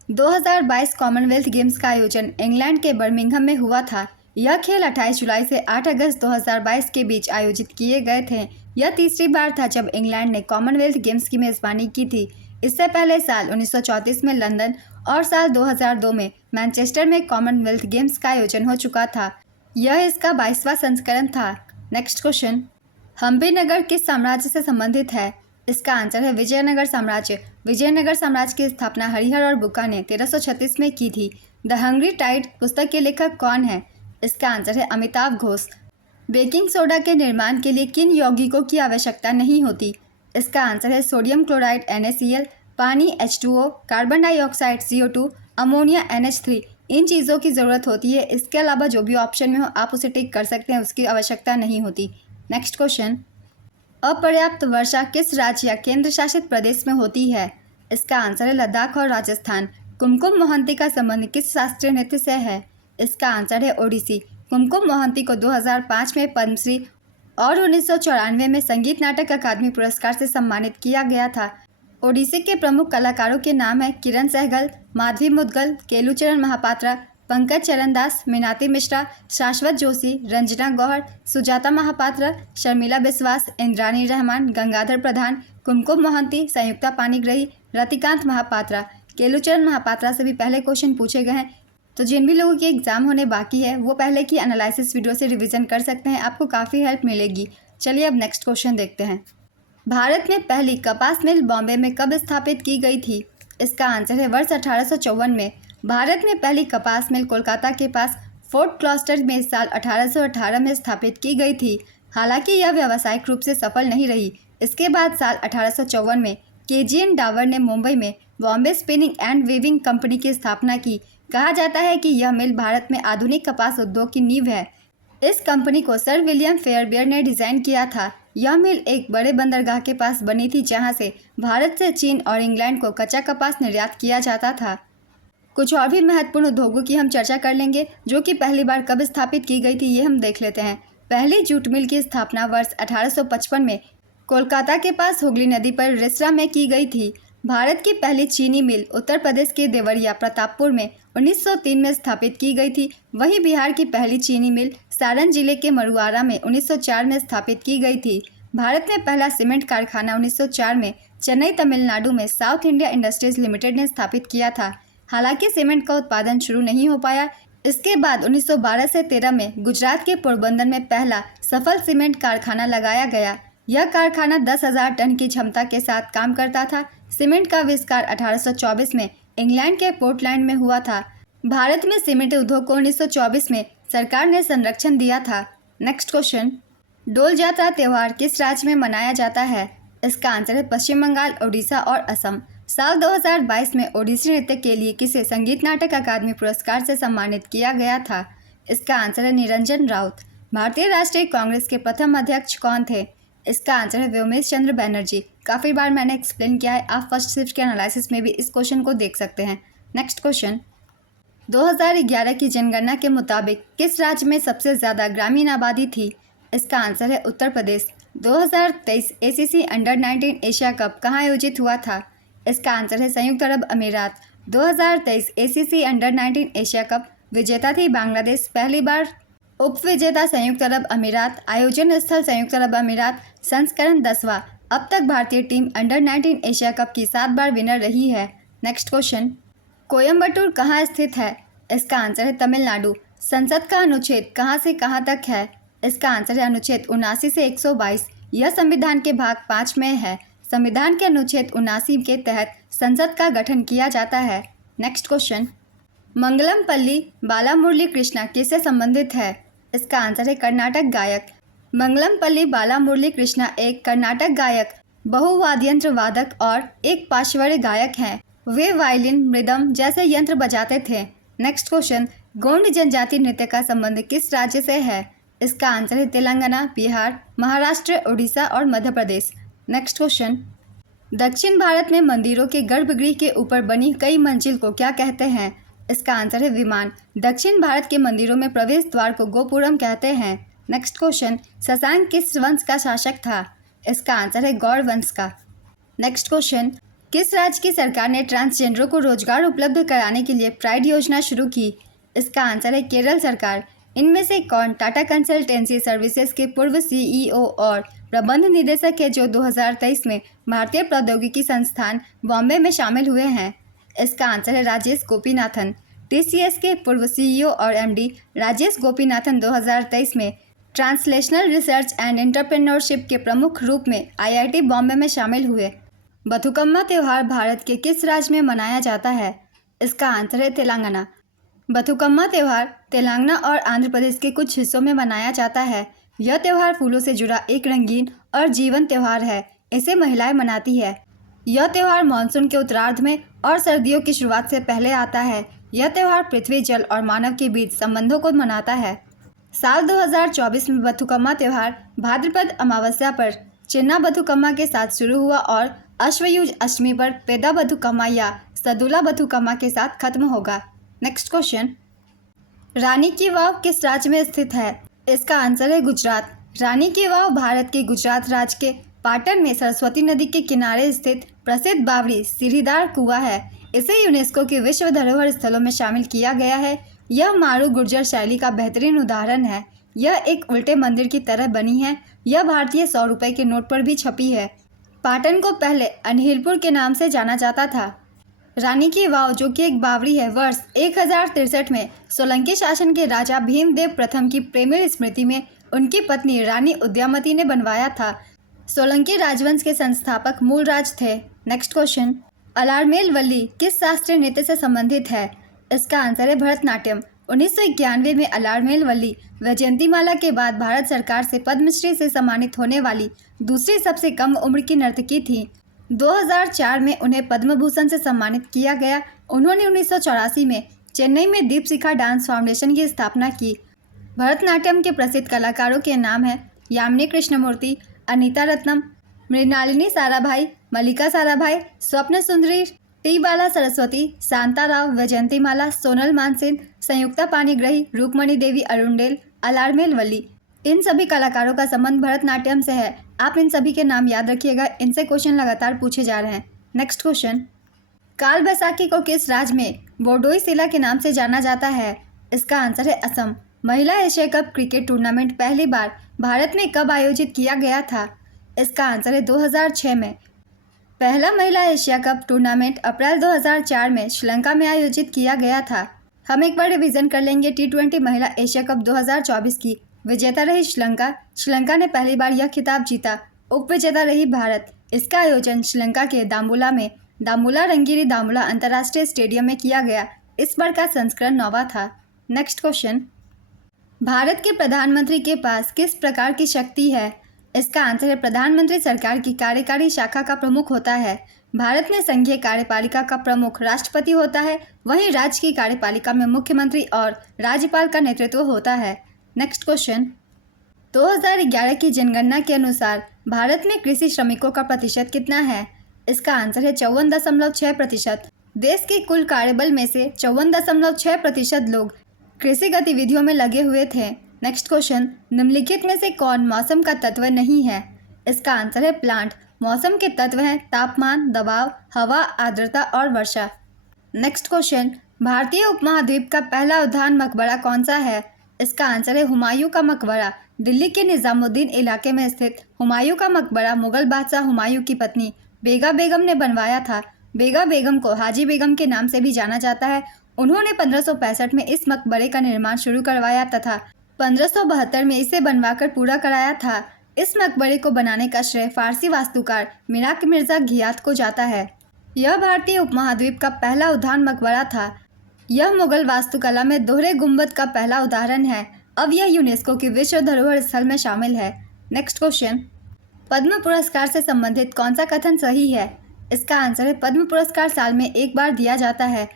2022 कॉमनवेल्थ गेम्स का आयोजन इंग्लैंड के बर्मिंघम में हुआ था। यह खेल 28 जुलाई से 8 अगस्त 2022 के बीच आयोजित किए गए थे। यह तीसरी बार था जब इंग्लैंड ने कॉमनवेल्थ गेम्स की मेजबानी की थी। इससे पहले साल 1934 में लंदन और साल 2002 में मैनचेस्टर में कॉमनवेल्थ गेम्स का आयोजन हो चुका था। यह इसका 22वां संस्करण था। नेक्स्ट क्वेश्चन, हम्पी नगर किस साम्राज्य से संबंधित है? इसका आंसर है विजयनगर साम्राज्य। विजयनगर साम्राज्य की स्थापना हरिहर और बुक्का ने 1336 में की थी। द हंग्री टाइड पुस्तक के लेखक कौन है? इसका आंसर है अमिताभ घोष। बेकिंग सोडा के निर्माण के लिए किन यौगिकों की आवश्यकता नहीं होती? इसका आंसर है सोडियम क्लोराइड NaCl, पानी H2O, carbon dioxide CO2, ammonia NH3। इन चीज़ों की ज़रूरत होती है। इसके अलावा जो भी ऑप्शन में हो आप उसे टिक कर सकते हैं, उसकी आवश्यकता नहीं होती। नेक्स्ट क्वेश्चन, अपर्याप्त वर्षा किस राज्य या केंद्र शासित प्रदेश में होती है? इसका आंसर है लद्दाख और राजस्थान। कुमकुम मोहंती का संबंध किस शास्त्रीय नृत्य से है? इसका आंसर है ओडिसी। कुमकुम मोहंती को 2005 में पद्मश्री और 1994 में संगीत नाटक अकादमी पुरस्कार से सम्मानित किया गया था। ओडिसी के प्रमुख कलाकारों के नाम हैं किरण सहगल, माधवी मुदगल, केलुचरण महापात्रा, पंकज चरण दास, मीनाती मिश्रा, शाश्वत जोशी, रंजना गौहर, सुजाता महापात्रा, शर्मिला बिस्वास, इंद्रानी रहमान, गंगाधर प्रधान, कुमकुम मोहंती, संयुक्ता पानीग्राही, रतिकांत महापात्रा। केलुचरण महापात्रा से भी पहले क्वेश्चन पूछे गए हैं। तो जिन भी लोगों की एग्ज़ाम होने बाकी है वो पहले की एनालिसिस वीडियो से रिवीजन कर सकते हैं, आपको काफ़ी हेल्प मिलेगी। चलिए अब नेक्स्ट क्वेश्चन देखते हैं। भारत में पहली कपास मिल बॉम्बे में कब स्थापित की गई थी? इसका आंसर है वर्ष 1854 में। भारत में पहली कपास मिल कोलकाता के पास फोर्ट क्लॉस्टर में साल 1818 में स्थापित की गई थी। हालांकि यह व्यावसायिक रूप से सफल नहीं रही। इसके बाद साल 1854 में KGN डावर ने मुंबई में Bombay spinning and weaving company की स्थापना की। कहा जाता है कि यह मिल भारत में आधुनिक कपास उद्योग की नींव है। इस कंपनी को सर विलियम फेयरबेयर ने डिज़ाइन किया था। यह मिल एक बड़े बंदरगाह के पास बनी थी जहां से भारत से चीन और इंग्लैंड को कच्चा कपास निर्यात किया जाता था। कुछ और भी महत्वपूर्ण उद्योगों की हम चर्चा कर लेंगे जो कि पहली बार कब स्थापित की गई थी, ये हम देख लेते हैं। पहली जूट मिल की स्थापना वर्ष 1855 में कोलकाता के पास हुगली नदी पर रिसरा में की गई थी। भारत की पहली चीनी मिल उत्तर प्रदेश के देवरिया प्रतापपुर में 1903 में स्थापित की गई थी। वहीं बिहार की पहली चीनी मिल सारण जिले के मरुआरा में 1904 में स्थापित की गई थी। भारत में पहला सीमेंट कारखाना 1904 में चेन्नई तमिलनाडु में साउथ इंडिया इंडस्ट्रीज लिमिटेड ने स्थापित किया था। हालांकि सीमेंट का उत्पादन शुरू नहीं हो पाया। इसके बाद 1912 से 13 में गुजरात के पोरबंदर में पहला सफल सीमेंट कारखाना लगाया गया। यह कारखाना 10,000 टन की क्षमता के साथ काम करता था। सीमेंट का आविष्कार 1824 में इंग्लैंड के पोर्टलैंड में हुआ था। भारत में सीमेंट उद्योग को 1924 में सरकार ने संरक्षण दिया था। नेक्स्ट क्वेश्चन, डोल जात्रा त्यौहार किस राज्य में मनाया जाता है? इसका आंसर है पश्चिम बंगाल, उड़ीसा और असम। साल 2022 में ओडिसी नृत्य के लिए किसे संगीत नाटक अकादमी पुरस्कार से सम्मानित किया गया था? इसका आंसर है निरंजन राउत। भारतीय राष्ट्रीय कांग्रेस के प्रथम अध्यक्ष कौन थे? इसका आंसर है व्योमेश चंद्र बनर्जी। काफ़ी बार मैंने एक्सप्लेन किया है, आप फर्स्ट शिफ्ट के एनालिसिस में भी इस क्वेश्चन को देख सकते हैं। नेक्स्ट क्वेश्चन, 2011 की जनगणना के मुताबिक किस राज्य में सबसे ज़्यादा ग्रामीण आबादी थी? इसका आंसर है Uttar Pradesh. 2023 ACC under-19 Asia cup कहाँ आयोजित हुआ था? इसका आंसर है संयुक्त अरब अमीरात। 2023 ACC अंडर-19 एशिया कप विजेता थी बांग्लादेश, पहली बार उप विजेता संयुक्त अरब अमीरात, आयोजन स्थल संयुक्त अरब अमीरात, संस्करण 10वां। अब तक भारतीय टीम अंडर-19 एशिया कप की 7 बार विनर रही है। नेक्स्ट क्वेश्चन, कोयम्बटूर कहाँ स्थित है? इसका आंसर है तमिलनाडु। संसद का अनुच्छेद कहाँ से कहाँ तक है? इसका आंसर है अनुच्छेद 79 से 122। यह संविधान के भाग 5 में है। संविधान के अनुच्छेद 79 के तहत संसद का गठन किया जाता है। नेक्स्ट क्वेश्चन, मंगलमपल्ली बालामुरली कृष्णा किससे संबंधित है? इसका आंसर है कर्नाटक गायक। मंगलमपल्ली बालामुरली कृष्णा एक कर्नाटक गायक, बहुवाद्यंत्र वादक और एक पार्श्ववाद्य गायक हैं। वे वायलिन, मृदंगम जैसे यंत्र बजाते थे। नेक्स्ट क्वेश्चन, गोंड जनजाति नृत्य का संबंध किस राज्य से है? इसका आंसर है तेलंगाना, बिहार, महाराष्ट्र, उड़ीसा और मध्य प्रदेश। नेक्स्ट क्वेश्चन, दक्षिण भारत में मंदिरों के गर्भगृह के ऊपर बनी कई मंजिल को क्या कहते हैं? इसका आंसर है विमान। दक्षिण भारत के मंदिरों में प्रवेश द्वार को गोपुरम कहते हैं। नेक्स्ट क्वेश्चन, शशांक किस वंश का शासक था? इसका आंसर है गौड़ वंश का। नेक्स्ट क्वेश्चन, किस राज्य की सरकार ने ट्रांसजेंडरों को रोजगार उपलब्ध कराने के लिए प्राइड योजना शुरू की? इसका आंसर है केरल सरकार। इनमें से कौन टाटा कंसल्टेंसी सर्विसेज के पूर्व CEO और प्रबंध निदेशक है जो 2023 में भारतीय प्रौद्योगिकी संस्थान बॉम्बे में शामिल हुए हैं? इसका आंसर है राजेश गोपीनाथन। TCS के पूर्व CEO और MD राजेश गोपीनाथन 2023 में ट्रांसलेशनल रिसर्च एंड एंटरप्रेन्योरशिप के प्रमुख रूप में IIT बॉम्बे में शामिल हुए। बथुकम्मा त्यौहार भारत के किस राज्य में मनाया जाता है? इसका आंसर है तेलंगाना। बथुकम्मा त्यौहार तेलंगाना और आंध्र प्रदेश के कुछ हिस्सों में मनाया जाता है। यह त्यौहार फूलों से जुड़ा एक रंगीन और जीवंत त्यौहार है। इसे महिलाएं मनाती है। यह त्यौहार मानसून के उत्तरार्ध में और सर्दियों की शुरुआत से पहले आता है। यह त्यौहार पृथ्वी, जल और मानव के बीच संबंधों को मनाता है। साल 2024 में बथुकम्मा त्यौहार भाद्रपद अमावस्या पर चिन्ना बथुकम्मा के साथ शुरू हुआ और अश्वयुज अष्टमी पर पेदा बथुकम्मा या सदुला बथुकम्मा के साथ खत्म होगा। नेक्स्ट क्वेश्चन, रानी की वाव किस राज्य में स्थित है? इसका आंसर है गुजरात। रानी की वाव भारत के गुजरात राज्य के पाटन में सरस्वती नदी के किनारे स्थित प्रसिद्ध बावड़ी सीढ़ीदार कुआं है। इसे यूनेस्को के विश्व धरोहर स्थलों में शामिल किया गया है। यह मारू गुर्जर शैली का बेहतरीन उदाहरण है। यह एक उल्टे मंदिर की तरह बनी है। यह भारतीय 100 रुपये के नोट पर भी छपी है। पाटन को पहले अनहिलपुर के नाम से जाना जाता था। रानी की वाव, जो कि एक बावड़ी है, वर्ष 1063 में सोलंकी शासन के राजा भीमदेव प्रथम की प्रेमल स्मृति में उनकी पत्नी रानी उद्यामती ने बनवाया था। सोलंकी राजवंश के संस्थापक मूलराज थे। नेक्स्ट क्वेश्चन, अलारमेल वल्ली किस शास्त्रीय नृत्य से संबंधित है? इसका आंसर है भरतनाट्यम। 1991 में अलारमेल वल्ली वैजयंतीमाला के बाद भारत सरकार से पद्मश्री से सम्मानित होने वाली दूसरी सबसे कम उम्र की नर्तकी थी। 2004 में उन्हें पद्म भूषण से सम्मानित किया गया। उन्होंने 1984 में चेन्नई में दीपशिखा डांस फाउंडेशन की स्थापना की। भरतनाट्यम के प्रसिद्ध कलाकारों के नाम हैं यामिनी कृष्णमूर्ति, अनीता रत्नम, मृणालिनी साराभाई, मल्लिका साराभाई, स्वप्न सुंदरी, टी बाला सरस्वती, शांता राव, वैजयंतीमाला, सोनल मानसिंह, संयुक्ता पाणिग्रही, रूपमणि देवी अरुंडेल, अलारमेल वल्ली। इन सभी कलाकारों का संबंध भरतनाट्यम से है। आप इन सभी के नाम याद रखिएगा, इनसे क्वेश्चन लगातार पूछे जा रहे हैं। नेक्स्ट क्वेश्चन, काल बैसाखी को किस राज्य में बोर्डोई सिला के नाम से जाना जाता है? इसका आंसर है असम। महिला एशिया कप क्रिकेट टूर्नामेंट पहली बार भारत में कब आयोजित किया गया था? इसका आंसर है 2006 में। पहला महिला एशिया कप टूर्नामेंट अप्रैल 2004 में श्रीलंका में आयोजित किया गया था। हम एक बार रिवीजन कर लेंगे। T20 महिला एशिया कप 2024 की विजेता रही श्रीलंका। श्रीलंका ने पहली बार यह खिताब जीता। उप विजेता रही भारत। इसका आयोजन श्रीलंका के दामुला में दामुला रंगीरी दामुला अंतर्राष्ट्रीय स्टेडियम में किया गया। इस बार का संस्करण 9वां था। नेक्स्ट क्वेश्चन, भारत के प्रधानमंत्री के पास किस प्रकार की शक्ति है? इसका आंसर है प्रधानमंत्री सरकार की कार्यकारी शाखा का प्रमुख होता है। भारत में संघीय कार्यपालिका का प्रमुख राष्ट्रपति होता है, वहीं राज्य की कार्यपालिका में मुख्यमंत्री और राज्यपाल का नेतृत्व होता है। नेक्स्ट क्वेश्चन, 2011 की जनगणना के अनुसार भारत में कृषि श्रमिकों का प्रतिशत कितना है? इसका आंसर है 54.6%। देश के कुल कार्यबल में से 54.6% लोग कृषि गतिविधियों में लगे हुए थे। नेक्स्ट क्वेश्चन, निम्नलिखित में से कौन मौसम का तत्व नहीं है? इसका आंसर है प्लांट। मौसम के तत्व हैं तापमान, दबाव, हवा, आर्द्रता और वर्षा। नेक्स्ट क्वेश्चन, भारतीय उपमहाद्वीप का पहला उद्यान मकबरा कौन सा है? इसका आंसर है हुमायूं का मकबरा। दिल्ली के निजामुद्दीन इलाके में स्थित हुमायूं का मकबरा मुगल बादशाह हुमायूं की पत्नी बेगा बेगम ने बनवाया था। बेगा बेगम को हाजी बेगम के नाम से भी जाना जाता है। उन्होंने 1565 में इस मकबरे का निर्माण शुरू करवाया तथा 1572 में इसे बनवाकर पूरा कराया था। इस मकबरे को बनाने का श्रेय फारसी वास्तुकार मिराक मिर्जा घियात को जाता है। यह भारतीय उपमहाद्वीप का पहला उद्यान मकबरा था। यह मुगल वास्तुकला में दोहरे गुंबद का पहला उदाहरण है। अब यह यूनेस्को की विश्व धरोहर स्थल में शामिल है। नेक्स्ट क्वेश्चन, पद्म पुरस्कार से संबंधित कौन सा कथन सही है? इसका आंसर है पद्म पुरस्कार साल में एक बार दिया जाता है।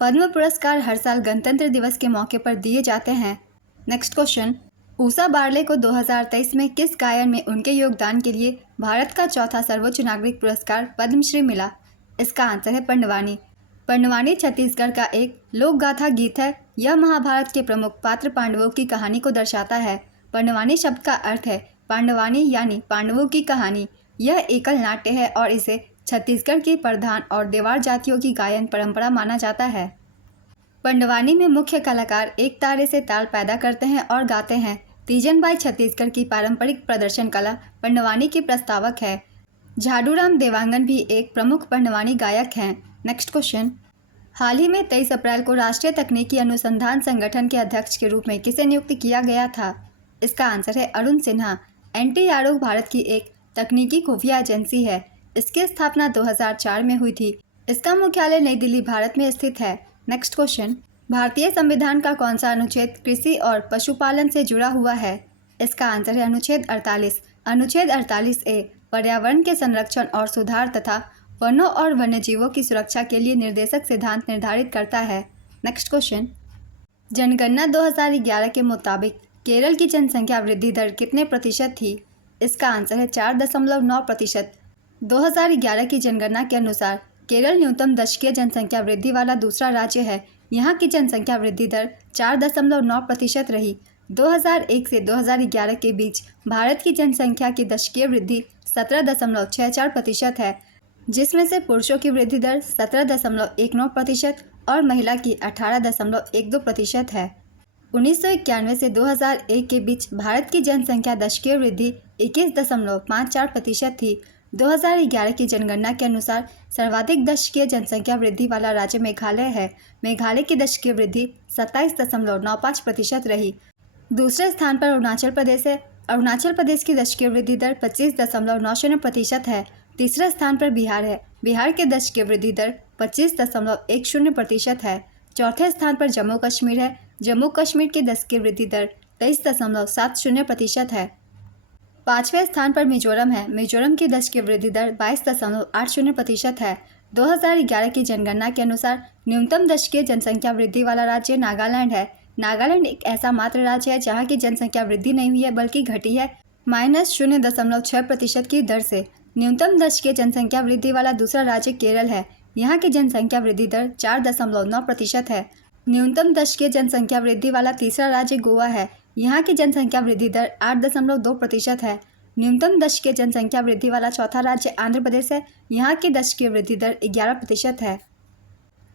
पद्म पुरस्कार हर साल गणतंत्र दिवस के मौके पर दिए जाते हैं। नेक्स्ट क्वेश्चन, ऊषा बार्ले को 2023 में किस गायन में उनके योगदान के लिए भारत का चौथा सर्वोच्च नागरिक पुरस्कार पद्मश्री मिला? इसका आंसर है पंडवानी। पंडवानी छत्तीसगढ़ का एक लोक गाथा गीत है। यह महाभारत के प्रमुख पात्र पांडवों की कहानी को दर्शाता है। पंडवानी शब्द का अर्थ है पांडवानी यानी पांडवों की कहानी। यह एकल नाट्य है और इसे छत्तीसगढ़ की प्रधान और देवार जातियों की गायन परंपरा माना जाता है। पंडवानी में मुख्य कलाकार एक तारे से ताल पैदा करते हैं और गाते हैं। तीजनबाई छत्तीसगढ़ की पारंपरिक प्रदर्शन कला पंडवानी की प्रस्तावक है। झाडूराम देवांगन भी एक प्रमुख पंडवानी गायक हैं। नेक्स्ट क्वेश्चन, हाल ही में 23 अप्रैल को राष्ट्रीय तकनीकी अनुसंधान संगठन के अध्यक्ष के रूप में किसे नियुक्त किया गया था? इसका आंसर है अरुण सिन्हा। NTRO भारत की एक तकनीकी खुफिया एजेंसी है। इसकी स्थापना 2004 में हुई थी। इसका मुख्यालय नई दिल्ली, भारत में स्थित है। नेक्स्ट क्वेश्चन, भारतीय संविधान का कौन सा अनुच्छेद कृषि और पशुपालन से जुड़ा हुआ है? इसका आंसर है अनुच्छेद 48। अनुच्छेद 48A पर्यावरण के संरक्षण और सुधार तथा वनों और वन्यजीवों की सुरक्षा के लिए निर्देशक सिद्धांत निर्धारित करता है। नेक्स्ट क्वेश्चन, जनगणना 2011 के मुताबिक केरल की जनसंख्या वृद्धि दर कितने प्रतिशत थी? इसका आंसर है 4.9%। 2011 की जनगणना के अनुसार केरल न्यूनतम दशकीय जनसंख्या वृद्धि वाला दूसरा राज्य है। यहाँ की जनसंख्या वृद्धि दर 4.9% रही। 2001 से 2011 के बीच भारत की जनसंख्या की दशकीय वृद्धि 17.64% है, जिसमें से पुरुषों की वृद्धि दर 17.19% और महिला की 18.12% है। 1991 से 2001 के बीच भारत की जनसंख्या दशकीय वृद्धि 21.54% थी। 2011 की जनगणना के अनुसार सर्वाधिक दशकीय जनसंख्या वृद्धि वाला राज्य मेघालय है। मेघालय की दशकीय वृद्धि 27.95% रही। दूसरे स्थान पर अरुणाचल प्रदेश है। अरुणाचल प्रदेश की दशकीय वृद्धि दर 25.90% है। तीसरे स्थान पर बिहार है। बिहार की दशकीय वृद्धि दर 25.10% है। चौथे स्थान पर जम्मू कश्मीर है। जम्मू कश्मीर की दशकीय वृद्धि दर 23.70% है। पाँचवें स्थान पर मिजोरम है। मिजोरम की दशकीय वृद्धि दर 22.80% है। 2011 की जनगणना के अनुसार न्यूनतम दशकीय जनसंख्या वृद्धि वाला राज्य नागालैंड है। नागालैंड एक ऐसा मात्र राज्य है जहाँ की जनसंख्या वृद्धि नहीं हुई है बल्कि घटी है -0.6% की दर से। न्यूनतम दशकीय जनसंख्या वृद्धि वाला दूसरा राज्य केरल है। यहाँ की जनसंख्या वृद्धि दर 4.9% है। न्यूनतम दशकीय जनसंख्या वृद्धि वाला तीसरा राज्य गोवा है। यहाँ की जनसंख्या वृद्धि दर 8.2% है। न्यूनतम दशकीय जनसंख्या वृद्धि वाला चौथा राज्य आंध्र प्रदेश है। यहाँ की दशकीय वृद्धि दर 11% है।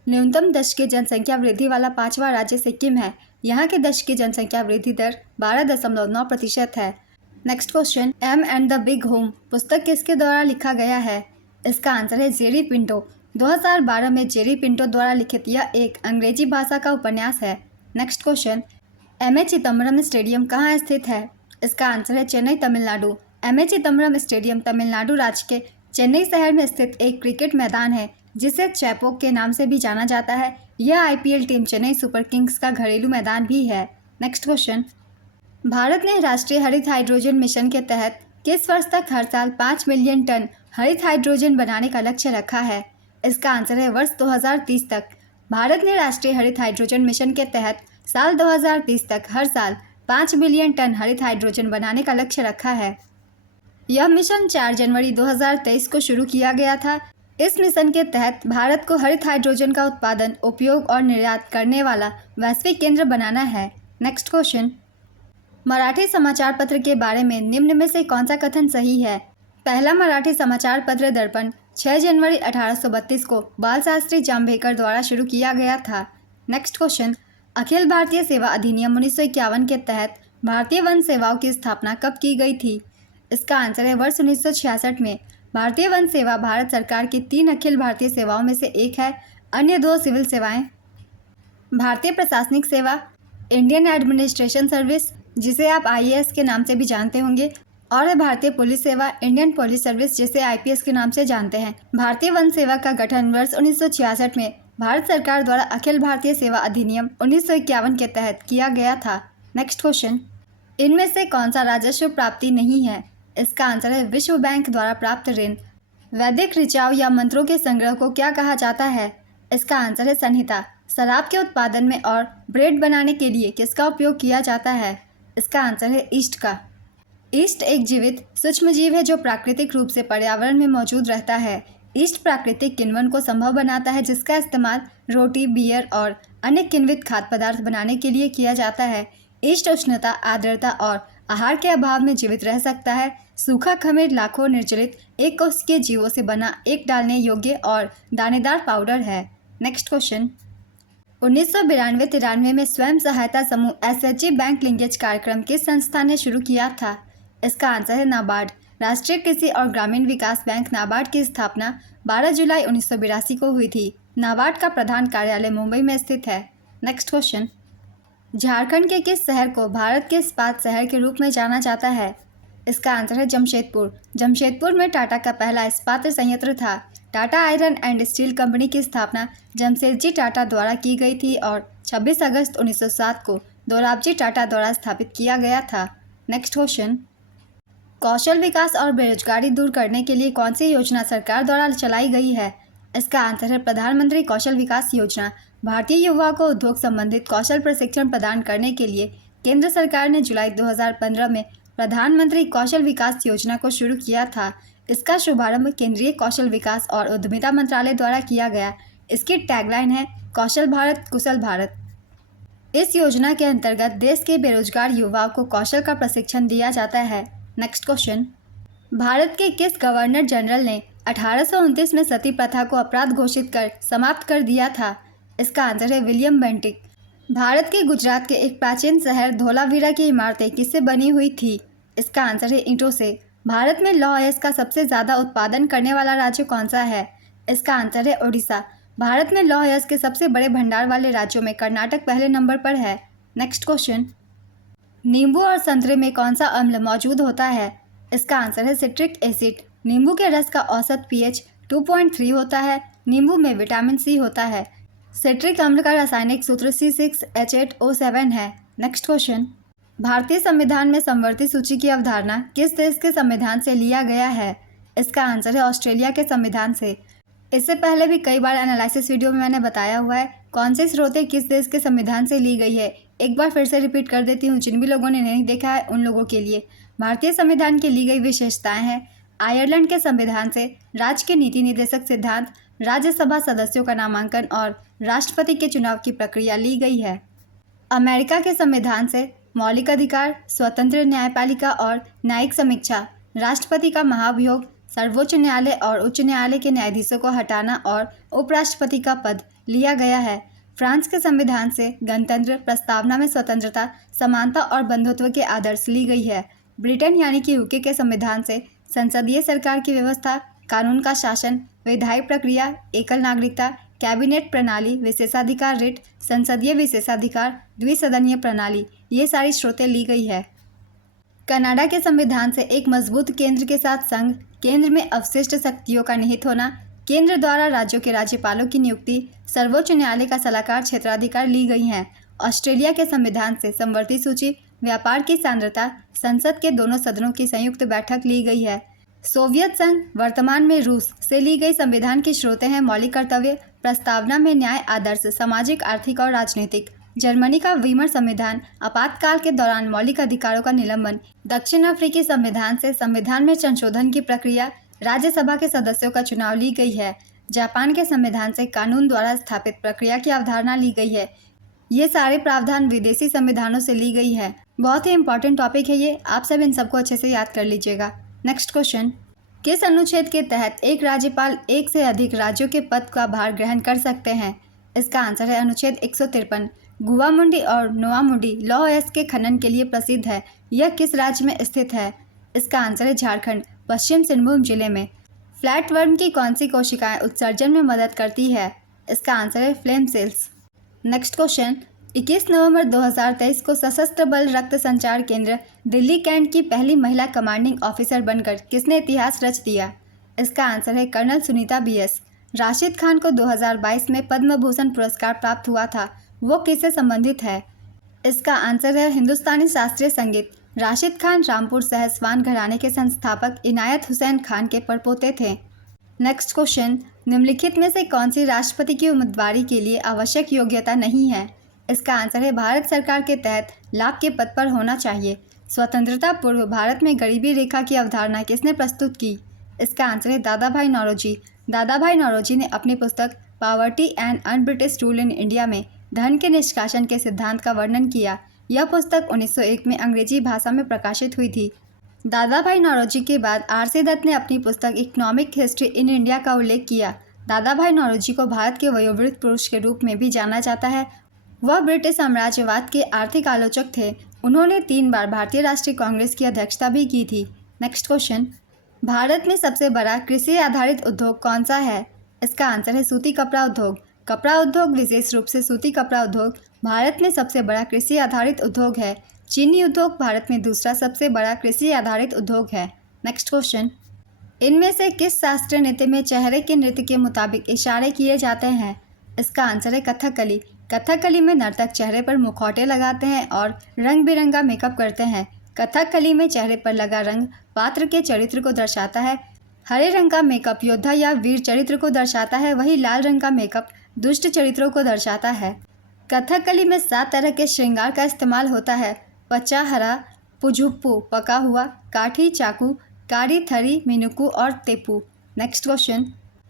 न्यूनतम दशकीय जनसंख्या वृद्धि वाला पाँचवा राज्य सिक्किम है। यहाँ की दशकीय जनसंख्या वृद्धि दर 12.9% है। Next question, Em and the Big Hoom पुस्तक किसके द्वारा लिखा गया है? इसका आंसर है जेरी पिंटो। 2012 में जेरी पिंटो द्वारा लिखित यह एक अंग्रेजी भाषा का उपन्यास है। Next question, MA Chidambaram stadium कहाँ स्थित है? इसका आंसर है चेन्नई, तमिलनाडु। एमए चिदम्बरम स्टेडियम तमिलनाडु राज्य के चेन्नई शहर में स्थित एक क्रिकेट मैदान है जिसे चैपोक के नाम से भी जाना जाता है। यह IPL team Chennai super Kings का घरेलू मैदान भी है। नेक्स्ट क्वेश्चन, भारत ने राष्ट्रीय हरित हाइड्रोजन मिशन के तहत किस वर्ष तक हर साल 5 मिलियन टन हरित हाइड्रोजन बनाने का लक्ष्य रखा है? इसका आंसर है वर्ष 2030 तक। भारत ने राष्ट्रीय हरित हाइड्रोजन मिशन के तहत साल 2030 तक हर साल 5 मिलियन टन हरित हाइड्रोजन बनाने का लक्ष्य रखा है। यह मिशन 4 जनवरी 2023 को शुरू किया गया था। इस मिशन के तहत भारत को हरित हाइड्रोजन का उत्पादन, उपयोग और निर्यात करने वाला वैश्विक केंद्र बनाना है। नेक्स्ट क्वेश्चन, मराठी समाचार पत्र के बारे में निम्न में से कौन सा कथन सही है? पहला मराठी समाचार पत्र दर्पण 6 जनवरी 1832 को बाल शास्त्री जांभेकर द्वारा शुरू किया गया था। नेक्स्ट क्वेश्चन, अखिल भारतीय सेवा अधिनियम 1951 के तहत भारतीय वन सेवाओं की स्थापना कब की गई थी? इसका आंसर है वर्ष 1966 में। भारतीय वन सेवा भारत सरकार की 3 अखिल भारतीय सेवाओं में से एक है। अन्य 2 सिविल सेवाएं भारतीय प्रशासनिक सेवा, इंडियन एडमिनिस्ट्रेशन सर्विस, जिसे आप IAS के नाम से भी जानते होंगे, और है भारतीय पुलिस सेवा, इंडियन पुलिस सर्विस, जिसे IPS के नाम से जानते हैं। भारतीय वन सेवा का गठन वर्ष 1966 में भारत सरकार द्वारा अखिल भारतीय सेवा अधिनियम 1951 के तहत किया गया था। नेक्स्ट क्वेश्चन, इनमें से कौन सा राजस्व प्राप्ति नहीं है? इसका आंसर है विश्व बैंक द्वारा प्राप्त ऋण। वैदिक ऋचाओं या मंत्रों के संग्रह को क्या कहा जाता है? इसका आंसर है संहिता। शराब के उत्पादन में और ब्रेड बनाने के लिए किसका उपयोग किया जाता है? इसका आंसर है ईस्ट का। ईस्ट एक जीवित सूक्ष्मजीव है जो प्राकृतिक रूप से पर्यावरण में मौजूद रहता है। ईस्ट प्राकृतिक किण्वन को संभव बनाता है, जिसका इस्तेमाल रोटी, बियर और अन्य किण्वित खाद्य पदार्थ बनाने के लिए किया जाता है। ईस्ट उष्णता, आर्द्रता और आहार के अभाव में जीवित रह सकता है। सूखा खमीर लाखों निर्जलित एक कोशिकीय जीवों से बना एक डालने योग्य और दानेदार पाउडर है। नेक्स्ट क्वेश्चन, 1992-93 में स्वयं सहायता समूह SHG बैंक लिंकेज कार्यक्रम किस संस्था ने शुरू किया था? इसका आंसर है नाबार्ड। राष्ट्रीय कृषि और ग्रामीण विकास बैंक नाबार्ड की स्थापना 12 जुलाई 1982 को हुई थी। नाबार्ड का प्रधान कार्यालय मुंबई में स्थित है। नेक्स्ट क्वेश्चन, झारखंड के किस शहर को भारत के इस्पात शहर के रूप में जाना जाता है? इसका आंसर है जमशेदपुर। जमशेदपुर में टाटा का पहला इस्पात संयंत्र था। Tata iron and steel company की स्थापना जमशेदजी टाटा द्वारा की गई थी और 26 अगस्त 1907 को दोराबजी टाटा द्वारा स्थापित किया गया था। नेक्स्ट क्वेश्चन, कौशल विकास और बेरोजगारी दूर करने के लिए कौन सी योजना सरकार द्वारा चलाई गई है? इसका आंसर है प्रधानमंत्री कौशल विकास योजना। भारतीय युवाओं को उद्योग संबंधित कौशल प्रशिक्षण प्रदान करने के लिए केंद्र सरकार ने जुलाई 2015 में प्रधानमंत्री कौशल विकास योजना को शुरू किया था। इसका शुभारंभ केंद्रीय कौशल विकास और उद्यमिता मंत्रालय द्वारा किया गया। इसकी टैगलाइन है कौशल भारत, कुशल भारत। इस योजना के अंतर्गत देश के बेरोजगार युवाओं को कौशल का प्रशिक्षण दिया जाता है। नेक्स्ट क्वेश्चन, भारत के किस गवर्नर जनरल ने 1829 में सती प्रथा को अपराध घोषित कर समाप्त कर दिया था? इसका आंसर है विलियम बेंटिक। भारत के गुजरात के एक प्राचीन शहर धोलावीरा की इमारतें किससे बनी हुई थी? इसका आंसर है ईंटों से। भारत में लौह अयस्क का सबसे ज़्यादा उत्पादन करने वाला राज्य कौन सा है? इसका आंसर है ओडिशा। भारत में लौह अयस्क के सबसे बड़े भंडार वाले राज्यों में कर्नाटक पहले नंबर पर है। नेक्स्ट क्वेश्चन, नींबू और संतरे में कौन सा अम्ल मौजूद होता है? इसका आंसर है सिट्रिक एसिड। नींबू के रस का औसत pH 2.3 होता है। नींबू में विटामिन C होता है। सिट्रिक अम्ल का रासायनिक सूत्र C6H8O7 है। नेक्स्ट क्वेश्चन, भारतीय संविधान में समवर्ती सूची की अवधारणा किस देश के संविधान से लिया गया है? इसका आंसर है ऑस्ट्रेलिया के संविधान से। इससे पहले भी कई बार एनालिसिस वीडियो में मैंने बताया हुआ है कौन सी स्रोतें किस देश के संविधान से ली गई है। एक बार फिर से रिपीट कर देती हूँ, जिन भी लोगों ने नहीं देखा है उन लोगों के लिए। भारतीय संविधान की ली गई विशेषताएं हैं, आयरलैंड के संविधान से राज्य के नीति निर्देशक सिद्धांत, राज्यसभा सदस्यों का नामांकन और राष्ट्रपति के चुनाव की प्रक्रिया ली गई है। अमेरिका के संविधान से मौलिक अधिकार, स्वतंत्र न्यायपालिका और न्यायिक समीक्षा, राष्ट्रपति का महाभियोग, सर्वोच्च न्यायालय और उच्च न्यायालय के न्यायाधीशों को हटाना और उपराष्ट्रपति का पद लिया गया है। फ्रांस के संविधान से गणतंत्र, प्रस्तावना में स्वतंत्रता, समानता और बंधुत्व के आदर्श ली गई है। ब्रिटेन यानी कि यूके के संविधान से संसदीय सरकार की व्यवस्था, कानून का शासन, विधायी प्रक्रिया, एकल नागरिकता, कैबिनेट प्रणाली, विशेषाधिकार रिट, संसदीय विशेषाधिकार, द्विसदनीय प्रणाली, ये सारी स्रोतें ली गई है। कनाडा के संविधान से एक मजबूत केंद्र के साथ संघ, केंद्र में अवशिष्ट शक्तियों का निहित होना, केंद्र द्वारा राज्यों के राज्यपालों की नियुक्ति, सर्वोच्च न्यायालय का सलाहकार क्षेत्राधिकार ली गई हैं। ऑस्ट्रेलिया के संविधान से समवर्ती सूची, व्यापार की सांद्रता, संसद के दोनों सदनों की संयुक्त बैठक ली गई है। सोवियत संघ, वर्तमान में रूस से ली गई संविधान की स्रोतें हैं मौलिक कर्तव्य, प्रस्तावना में न्याय, आदर्श, सामाजिक, आर्थिक और राजनीतिक। जर्मनी का वीमर संविधान, आपातकाल के दौरान मौलिक अधिकारों का निलंबन। दक्षिण अफ्रीकी संविधान से संविधान में संशोधन की प्रक्रिया, राज्यसभा के सदस्यों का चुनाव ली गई है। जापान के संविधान से कानून द्वारा स्थापित प्रक्रिया की अवधारणा ली गई है। ये सारे प्रावधान विदेशी संविधानों से ली गई है। बहुत ही इंपॉर्टेंट टॉपिक है ये, आप सब इन सबको अच्छे से याद कर लीजिएगा। नेक्स्ट क्वेश्चन, किस अनुच्छेद के तहत एक राज्यपाल एक से अधिक राज्यों के पद का भार ग्रहण कर सकते हैं? इसका आंसर है अनुच्छेद 153। गुआमुंडी और नोआमुंडी लौह अयस्क के खनन के लिए प्रसिद्ध है। यह किस राज्य में स्थित है? इसका आंसर है झारखंड, पश्चिम सिंहभूम जिले में। फ्लैट वर्म की कौन सी कोशिकाएं उत्सर्जन में मदद करती है? इसका आंसर है फ्लेम सेल्स। नेक्स्ट क्वेश्चन, 21 नवंबर 2023 को सशस्त्र बल रक्त संचार केंद्र दिल्ली कैंट की पहली महिला कमांडिंग ऑफिसर बनकर किसने इतिहास रच दिया? इसका आंसर है कर्नल सुनीता BS। राशिद खान को 2022 में पद्म भूषण पुरस्कार प्राप्त हुआ था, वो किससे संबंधित है? इसका आंसर है हिंदुस्तानी शास्त्रीय संगीत। राशिद खान रामपुर सहसवान घराने के संस्थापक इनायत हुसैन खान के परपोते थे। नेक्स्ट क्वेश्चन, निम्नलिखित में से कौन सी राष्ट्रपति की उम्मीदवारी के लिए आवश्यक योग्यता नहीं है? इसका आंसर है भारत सरकार के तहत लाभ के पद पर होना चाहिए। स्वतंत्रता पूर्व भारत में गरीबी रेखा की अवधारणा किसने प्रस्तुत की? इसका आंसर है दादा भाई नौरोजी। दादा भाई नौरोजी ने अपनी पुस्तक poverty and un British rule in India में धन के निष्कासन के सिद्धांत का वर्णन किया। यह पुस्तक 1901 में अंग्रेजी भाषा में प्रकाशित हुई थी। दादा भाई नौरोजी के बाद RC दत्त ने अपनी पुस्तक इकोनॉमिक हिस्ट्री इन इंडिया का उल्लेख किया। दादा भाई नौरोजी को भारत के वयोवृद्ध पुरुष के रूप में भी जाना जाता है। वह ब्रिटिश साम्राज्यवाद के आर्थिक आलोचक थे। उन्होंने 3 बार भारतीय राष्ट्रीय कांग्रेस की अध्यक्षता भी की थी। नेक्स्ट क्वेश्चन, भारत में सबसे बड़ा कृषि आधारित उद्योग कौन सा है? इसका आंसर है सूती कपड़ा उद्योग। कपड़ा उद्योग, विशेष रूप से सूती कपड़ा उद्योग, भारत में सबसे बड़ा कृषि आधारित उद्योग है। चीनी उद्योग भारत में दूसरा सबसे बड़ा कृषि आधारित उद्योग है। नेक्स्ट क्वेश्चन, इनमें से किस शास्त्रीय नृत्य में चेहरे के नृत्य के मुताबिक इशारे किए जाते हैं? इसका आंसर है कथकली। कथकली में नर्तक चेहरे पर मुखौटे लगाते हैं और रंग बिरंगा मेकअप करते हैं। कथकली में चेहरे पर लगा रंग पात्र के चरित्र को दर्शाता है। हरे रंग का मेकअप योद्धा या वीर चरित्र को दर्शाता है, वहीं लाल रंग का मेकअप दुष्ट चरित्रों को दर्शाता है। कथकली में 7 तरह के श्रृंगार का इस्तेमाल होता है। पचाहरा, पुझुप्पू पका हुआ, काठी चाकू, कारी थरी, मिनुकू और तेपू। नेक्स्ट क्वेश्चन,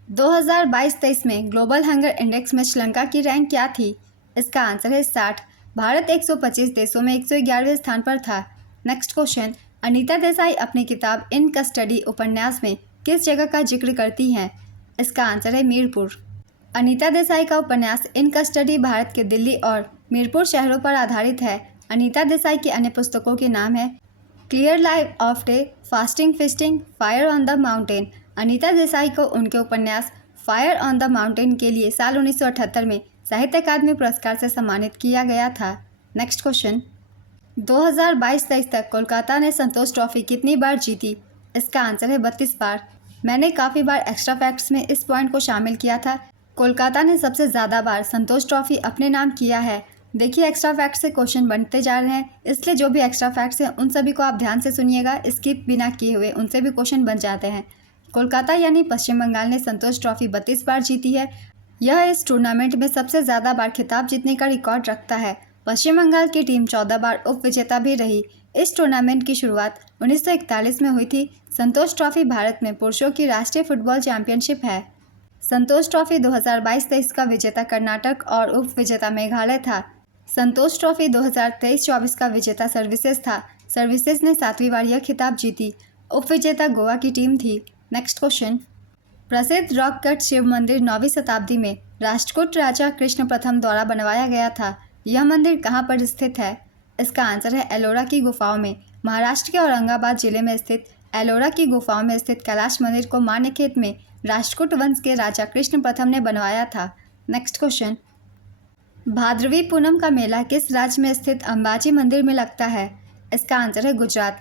2022-23 में ग्लोबल हंगर इंडेक्स में श्रीलंका की रैंक क्या थी? इसका आंसर है 60। भारत 125 देशों में 111वें स्थान पर था। नेक्स्ट क्वेश्चन, अनीता देसाई अपनी किताब इन कस्टडी उपन्यास में किस जगह का जिक्र करती हैं? इसका आंसर है मीरपुर। अनीता देसाई का उपन्यास इन कस्टडी भारत के दिल्ली और मीरपुर शहरों पर आधारित है। अनीता देसाई की अन्य पुस्तकों के नाम है clear life of day, fasting fisting, fire on the mountain. Anita Desai को उनके उपन्यास फायर ऑन द माउंटेन के लिए साल 1978 में साहित्य अकादमी पुरस्कार से सम्मानित किया गया था। नेक्स्ट क्वेश्चन, 2022-23 तक कोलकाता ने संतोष ट्रॉफी कितनी बार जीती? इसका आंसर है 32 बार। मैंने काफ़ी बार एक्स्ट्रा फैक्ट्स में इस पॉइंट को शामिल किया था। कोलकाता ने सबसे ज़्यादा बार संतोष ट्रॉफी अपने नाम किया है। देखिए एक्स्ट्रा फैक्ट्स से क्वेश्चन बनते जा रहे हैं, इसलिए जो भी एक्स्ट्रा फैक्ट्स हैं उन सभी को आप ध्यान से सुनिएगा, स्किप बिना किए हुए उनसे भी क्वेश्चन बन जाते हैं। कोलकाता यानी पश्चिम बंगाल ने संतोष ट्रॉफी 32 बार जीती है। यह इस टूर्नामेंट में सबसे ज़्यादा बार खिताब जीतने का रिकॉर्ड रखता है। पश्चिम बंगाल की टीम 14 बार उप विजेता भी रही। इस टूर्नामेंट की शुरुआत 1941 में हुई थी। संतोष ट्रॉफी भारत में पुरुषों की राष्ट्रीय फुटबॉल चैंपियनशिप है। संतोष ट्रॉफी 2022-23 का विजेता कर्नाटक और उप विजेता मेघालय था। संतोष ट्रॉफी 2023-24 का विजेता सर्विसेज था। सर्विसेज ने 7वीं बार यह खिताब जीती। उप विजेता गोवा की टीम थी। नेक्स्ट क्वेश्चन, प्रसिद्ध रॉक कट शिव मंदिर 9वीं शताब्दी में राष्ट्रकूट राजा कृष्ण प्रथम द्वारा बनवाया गया था। यह मंदिर कहाँ पर स्थित है? इसका आंसर है एलोरा की गुफाओं में। महाराष्ट्र के औरंगाबाद जिले में स्थित एलोरा की गुफाओं में स्थित कैलाश मंदिर को मान्यखेत में राष्ट्रकूट वंश के राजा कृष्ण प्रथम ने बनवाया था। नेक्स्ट क्वेश्चन, भाद्रवी पूनम का मेला किस राज्य में स्थित अंबाजी मंदिर में लगता है? इसका आंसर है गुजरात।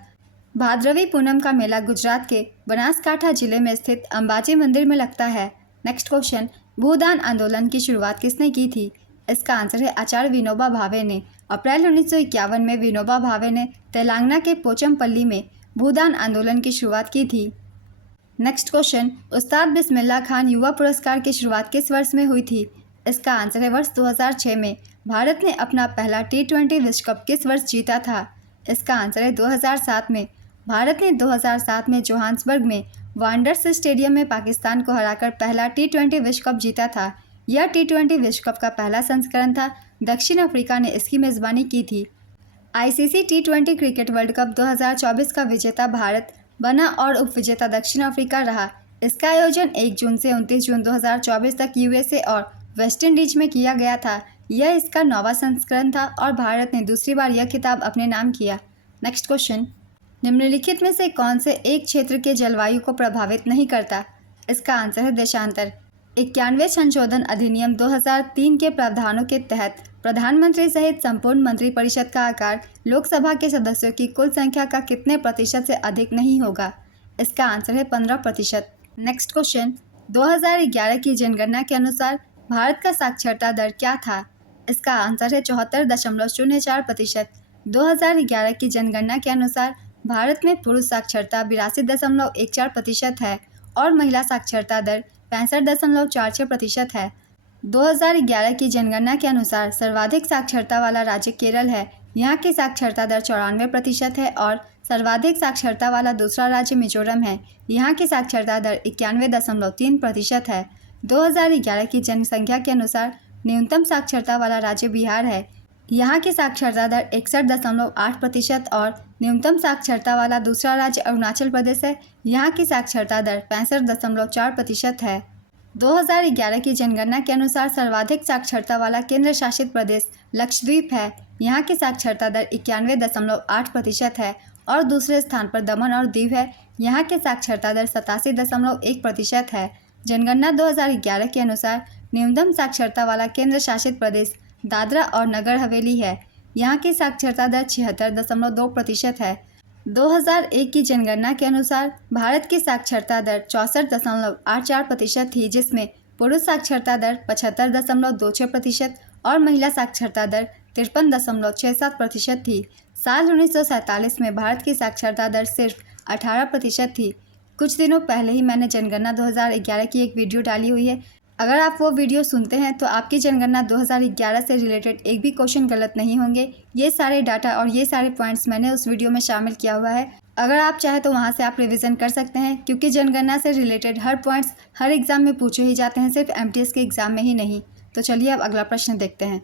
भाद्रवी पूनम का मेला गुजरात के बनासकांठा जिले में स्थित अंबाजी मंदिर में लगता है। नेक्स्ट क्वेश्चन, भूदान आंदोलन की शुरुआत किसने की थी? इसका आंसर है आचार्य विनोबा भावे ने। अप्रैल 1951 में विनोबा भावे ने तेलंगाना के पोचमपल्ली में भूदान आंदोलन की शुरुआत की थी। नेक्स्ट क्वेश्चन, उस्ताद बिस्मिल्लाह खान युवा पुरस्कार की शुरुआत किस वर्ष में हुई थी? इसका आंसर है वर्ष 2006 में। भारत ने अपना पहला T20 विश्व कप किस वर्ष जीता था? इसका आंसर है 2007 में। भारत ने 2007 में जोहान्सबर्ग में वांडरर्स स्टेडियम में पाकिस्तान को हराकर पहला T20 विश्व कप जीता था। यह T20 विश्व कप का पहला संस्करण था। दक्षिण अफ्रीका ने इसकी मेज़बानी की थी। ICC T20 cricket world cup 2024 का विजेता भारत बना और उपविजेता दक्षिण अफ्रीका रहा। इसका आयोजन 1 जून से 29 जून 2024 तक USA और वेस्ट इंडीज में किया गया था। यह इसका 9वां संस्करण था और भारत ने दूसरी बार यह खिताब अपने नाम किया। नेक्स्ट क्वेश्चन, निम्नलिखित में से कौन से एक क्षेत्र के जलवायु को प्रभावित नहीं करता? इसका आंसर है देशांतर। 91वें संशोधन अधिनियम 2003 के प्रावधानों के तहत प्रधानमंत्री सहित संपूर्ण मंत्रिपरिषद का आकार लोकसभा के सदस्यों की कुल संख्या का कितने प्रतिशत से अधिक नहीं होगा? इसका आंसर है 15%। नेक्स्ट क्वेश्चन, 2011 की जनगणना के अनुसार भारत का साक्षरता दर क्या था? इसका आंसर है 74.04%। 2011 की जनगणना के अनुसार भारत में पुरुष साक्षरता 82.14% है और महिला साक्षरता दर 65.46% है। 2011 की जनगणना के अनुसार सर्वाधिक साक्षरता वाला राज्य केरल है। यहाँ की साक्षरता दर 94% है और सर्वाधिक साक्षरता वाला दूसरा राज्य मिजोरम है। यहाँ की साक्षरता दर 91.3% है। 2011 की जनसंख्या के अनुसार न्यूनतम साक्षरता वाला राज्य बिहार है। यहाँ की साक्षरता दर 61.8% और न्यूनतम साक्षरता वाला दूसरा राज्य अरुणाचल प्रदेश है। यहाँ की साक्षरता दर 65.4% है। 2011 की जनगणना के अनुसार सर्वाधिक साक्षरता वाला केंद्र शासित प्रदेश लक्षद्वीप है। यहाँ की साक्षरता दर 91.8% है और दूसरे स्थान पर दमन और दीव है। यहाँ की साक्षरता दर 87.1% है। जनगणना 2011 के अनुसार न्यूनतम साक्षरता वाला केंद्र शासित प्रदेश दादरा और नगर हवेली है। यहाँ की साक्षरता दर 76.2% है। 2001 की जनगणना के अनुसार भारत की साक्षरता दर 64.84% थी, जिसमें पुरुष साक्षरता दर 75.26% और महिला साक्षरता दर 53.67% थी। साल 1947 में भारत की साक्षरता दर सिर्फ 18% थी। कुछ दिनों पहले ही मैंने जनगणना 2011 की एक वीडियो डाली हुई है। अगर आप वो वीडियो सुनते हैं तो आपकी जनगणना 2011 से रिलेटेड एक भी क्वेश्चन गलत नहीं होंगे। ये सारे डाटा और ये सारे पॉइंट्स मैंने उस वीडियो में शामिल किया हुआ है। अगर आप चाहें तो वहाँ से आप रिवीजन कर सकते हैं, क्योंकि जनगणना से रिलेटेड हर पॉइंट्स हर एग्ज़ाम में पूछे ही जाते हैं, सिर्फ MTS के एग्ज़ाम में ही नहीं। तो चलिए अब अगला प्रश्न देखते हैं।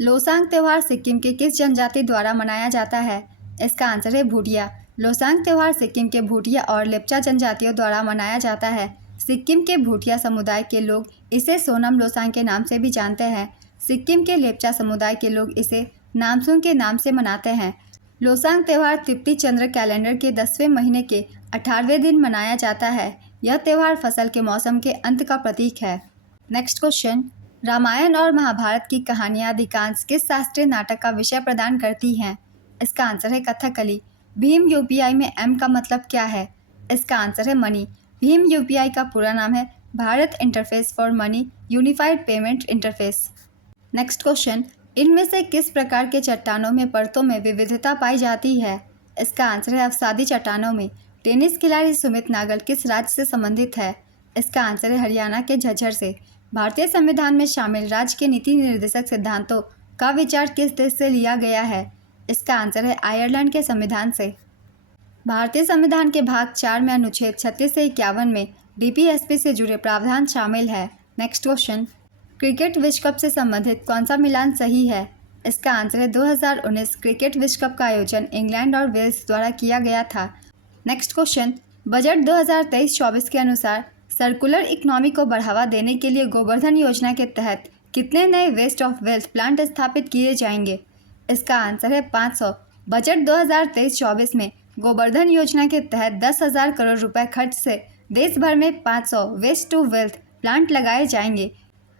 लोसांग त्यौहार सिक्किम के किस जनजाति द्वारा मनाया जाता है? इसका आंसर है भूटिया। लोसांग त्यौहार सिक्किम के भूटिया और लेप्चा जनजातियों द्वारा मनाया जाता है। सिक्किम के भूटिया समुदाय के लोग इसे सोनम लोसांग के नाम से भी जानते हैं। सिक्किम के लेप्चा समुदाय के लोग इसे नामसूंग के नाम से मनाते हैं। लोसांग त्यौहार तिब्बती चंद्र कैलेंडर के 10वें महीने के 18वें दिन मनाया जाता है। यह त्यौहार फसल के मौसम के अंत का प्रतीक है। नेक्स्ट क्वेश्चन, रामायण और महाभारत की कहानियाँ अधिकांश किस शास्त्रीय नाटक का विषय प्रदान करती हैं? इसका आंसर है कथकली। भीम UPI में M का मतलब क्या है? इसका आंसर है मनी। भीम UPI का पूरा नाम है Bharat interface for money unified payment interface. Next question, इनमें से किस प्रकार के चट्टानों में परतों में विविधता पाई जाती है? इसका आंसर है अवसादी चट्टानों में। टेनिस खिलाड़ी सुमित नागल किस राज्य से संबंधित है? इसका आंसर है हरियाणा के झज्जर से। भारतीय संविधान में शामिल राज्य के नीति निर्देशक सिद्धांतों का विचार किस देश से लिया गया है? इसका आंसर है आयरलैंड के संविधान से। भारतीय संविधान के भाग 4 में अनुच्छेद 36 से 51 में DPSP से जुड़े प्रावधान शामिल है। नेक्स्ट क्वेश्चन, क्रिकेट विश्व कप से संबंधित कौन सा मिलान सही है? इसका आंसर है 2019 क्रिकेट विश्व कप का आयोजन इंग्लैंड और वेल्स द्वारा किया गया था। नेक्स्ट क्वेश्चन, बजट 2023-24 के अनुसार सर्कुलर इकोनॉमी को बढ़ावा देने के लिए गोवर्धन योजना के तहत कितने नए वेस्ट ऑफ वेल्थ प्लांट स्थापित किए जाएंगे? इसका आंसर है 500। बजट 2023-24 में गोवर्धन योजना के तहत 10,000 करोड़ रुपए खर्च से देश भर में 500 वेस्ट टू वेल्थ प्लांट लगाए जाएंगे।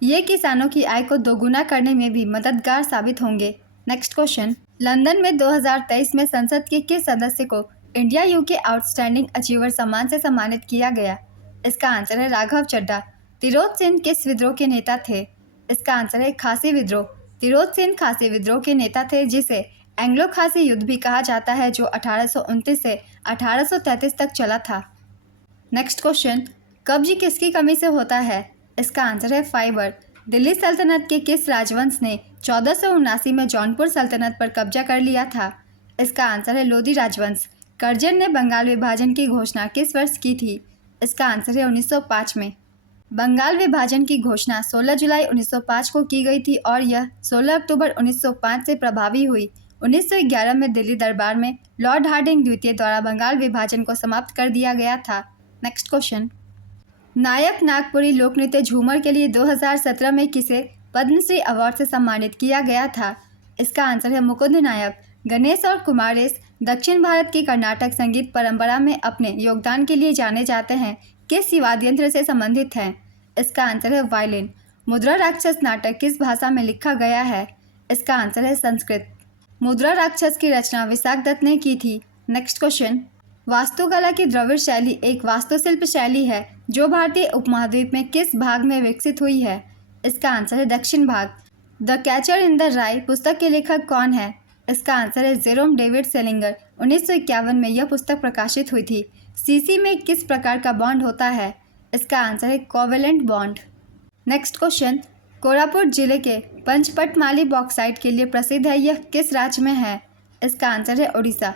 ये किसानों की आय को दोगुना करने में भी मददगार साबित होंगे। नेक्स्ट क्वेश्चन, लंदन में 2023 में संसद के किस सदस्य को इंडिया UK आउटस्टैंडिंग अचीवर सम्मान से सम्मानित किया गया? इसका आंसर है राघव चड्ढा। तिरोत सिंह किस विद्रोह के नेता थे? इसका आंसर है खासी विद्रोह। तिरोध सेन खासी विद्रोह के नेता थे जिसे एंग्लो खासी युद्ध भी कहा जाता है, जो 1829 से 1833 तक चला था। नेक्स्ट क्वेश्चन, कब्ज किसकी कमी से होता है? इसका आंसर है फाइबर। दिल्ली सल्तनत के किस राजवंश ने 1479 में जौनपुर सल्तनत पर कब्जा कर लिया था? इसका आंसर है लोधी राजवंश। कर्जन ने बंगाल विभाजन की घोषणा किस वर्ष की थी? इसका आंसर है 1905 में। बंगाल विभाजन की घोषणा 16 जुलाई 1905 को की गई थी और यह 16 अक्टूबर 1905 से प्रभावी हुई। 1911 में दिल्ली दरबार में लॉर्ड हार्डिंग द्वितीय द्वारा बंगाल विभाजन को समाप्त कर दिया गया था। नेक्स्ट क्वेश्चन, नायक नागपुरी लोक नृत्य झूमर के लिए 2017 में किसे पद्मश्री अवार्ड से सम्मानित किया गया था? इसका आंसर है मुकुंद नायक। गणेश और कुमारेश दक्षिण भारत की कर्नाटक संगीत परंपरा में अपने योगदान के लिए जाने जाते हैं। किस वाद्य यंत्र से संबंधित हैं? इसका आंसर है वायलिन। मुद्रा राक्षस नाटक किस भाषा में लिखा गया है? इसका आंसर है संस्कृत। मुद्रा राक्षस की रचना विशाख दत्त ने की थी। नेक्स्ट क्वेश्चन, वास्तुकला की द्रविड़ शैली एक वास्तुशिल्प शैली है जो भारतीय उपमहाद्वीप में किस भाग में विकसित हुई है? इसका आंसर है दक्षिण भाग। द कैचर इन द राई पुस्तक के लेखक कौन है? इसका आंसर है जेरोम डेविड सेलिंगर। 1951 में यह पुस्तक प्रकाशित हुई थी। सीसी में किस प्रकार का बॉन्ड होता है? इसका आंसर है covalent bond. Next question, Koraput जिले के पंचपटमाली बॉक्साइट के लिए प्रसिद्ध है, यह किस राज्य में है? इसका आंसर है उड़ीसा।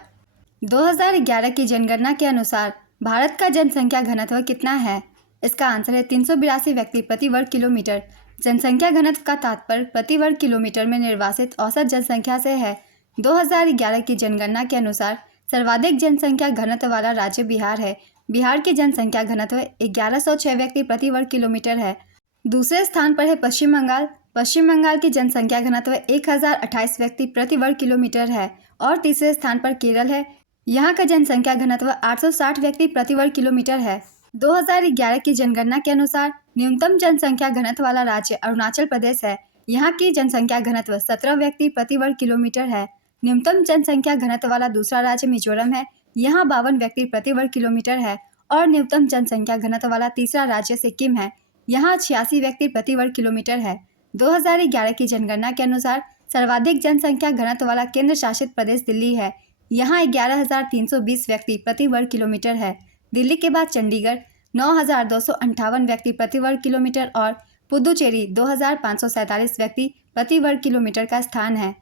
2011 की जनगणना के अनुसार भारत का जनसंख्या घनत्व कितना है? इसका आंसर है 382 व्यक्ति प्रति वर्ग किलोमीटर। जनसंख्या घनत्व का तात्पर्य प्रति वर्ग किलोमीटर में निर्वासित औसत जनसंख्या से है। 2011 की जनगणना के अनुसार सर्वाधिक जनसंख्या घनत्व वाला राज्य बिहार है। बिहार की जनसंख्या घनत्व 1106 व्यक्ति प्रति वर्ग किलोमीटर है। दूसरे स्थान पर है पश्चिम बंगाल। पश्चिम बंगाल की जनसंख्या घनत्व 1028 व्यक्ति प्रति वर्ग किलोमीटर है। और तीसरे स्थान पर केरल है। यहाँ का जनसंख्या घनत्व 860 व्यक्ति प्रति वर्ग किलोमीटर है। 2011 की जनगणना के अनुसार न्यूनतम जनसंख्या घनत्व वाला राज्य अरुणाचल प्रदेश है। यहाँ की जनसंख्या घनत्व 17 व्यक्ति प्रति वर्ग किलोमीटर है। न्यूनतम जनसंख्या घनत्व वाला दूसरा राज्य मिजोरम है। यहाँ 52 व्यक्ति प्रति वर्ग किलोमीटर है। और न्यूनतम जनसंख्या घनत्व वाला तीसरा राज्य सिक्किम है। यहाँ 86 व्यक्ति प्रति वर्ग किलोमीटर है। 2011 की जनगणना के अनुसार सर्वाधिक जनसंख्या घनत्व वाला केंद्र शासित प्रदेश दिल्ली है। यहाँ 11,320 व्यक्ति प्रति वर्ग किलोमीटर है। दिल्ली के बाद चंडीगढ़ 9,258 व्यक्ति प्रति वर्ग किलोमीटर और पुदुचेरी 2,547 व्यक्ति प्रति वर्ग किलोमीटर का स्थान है।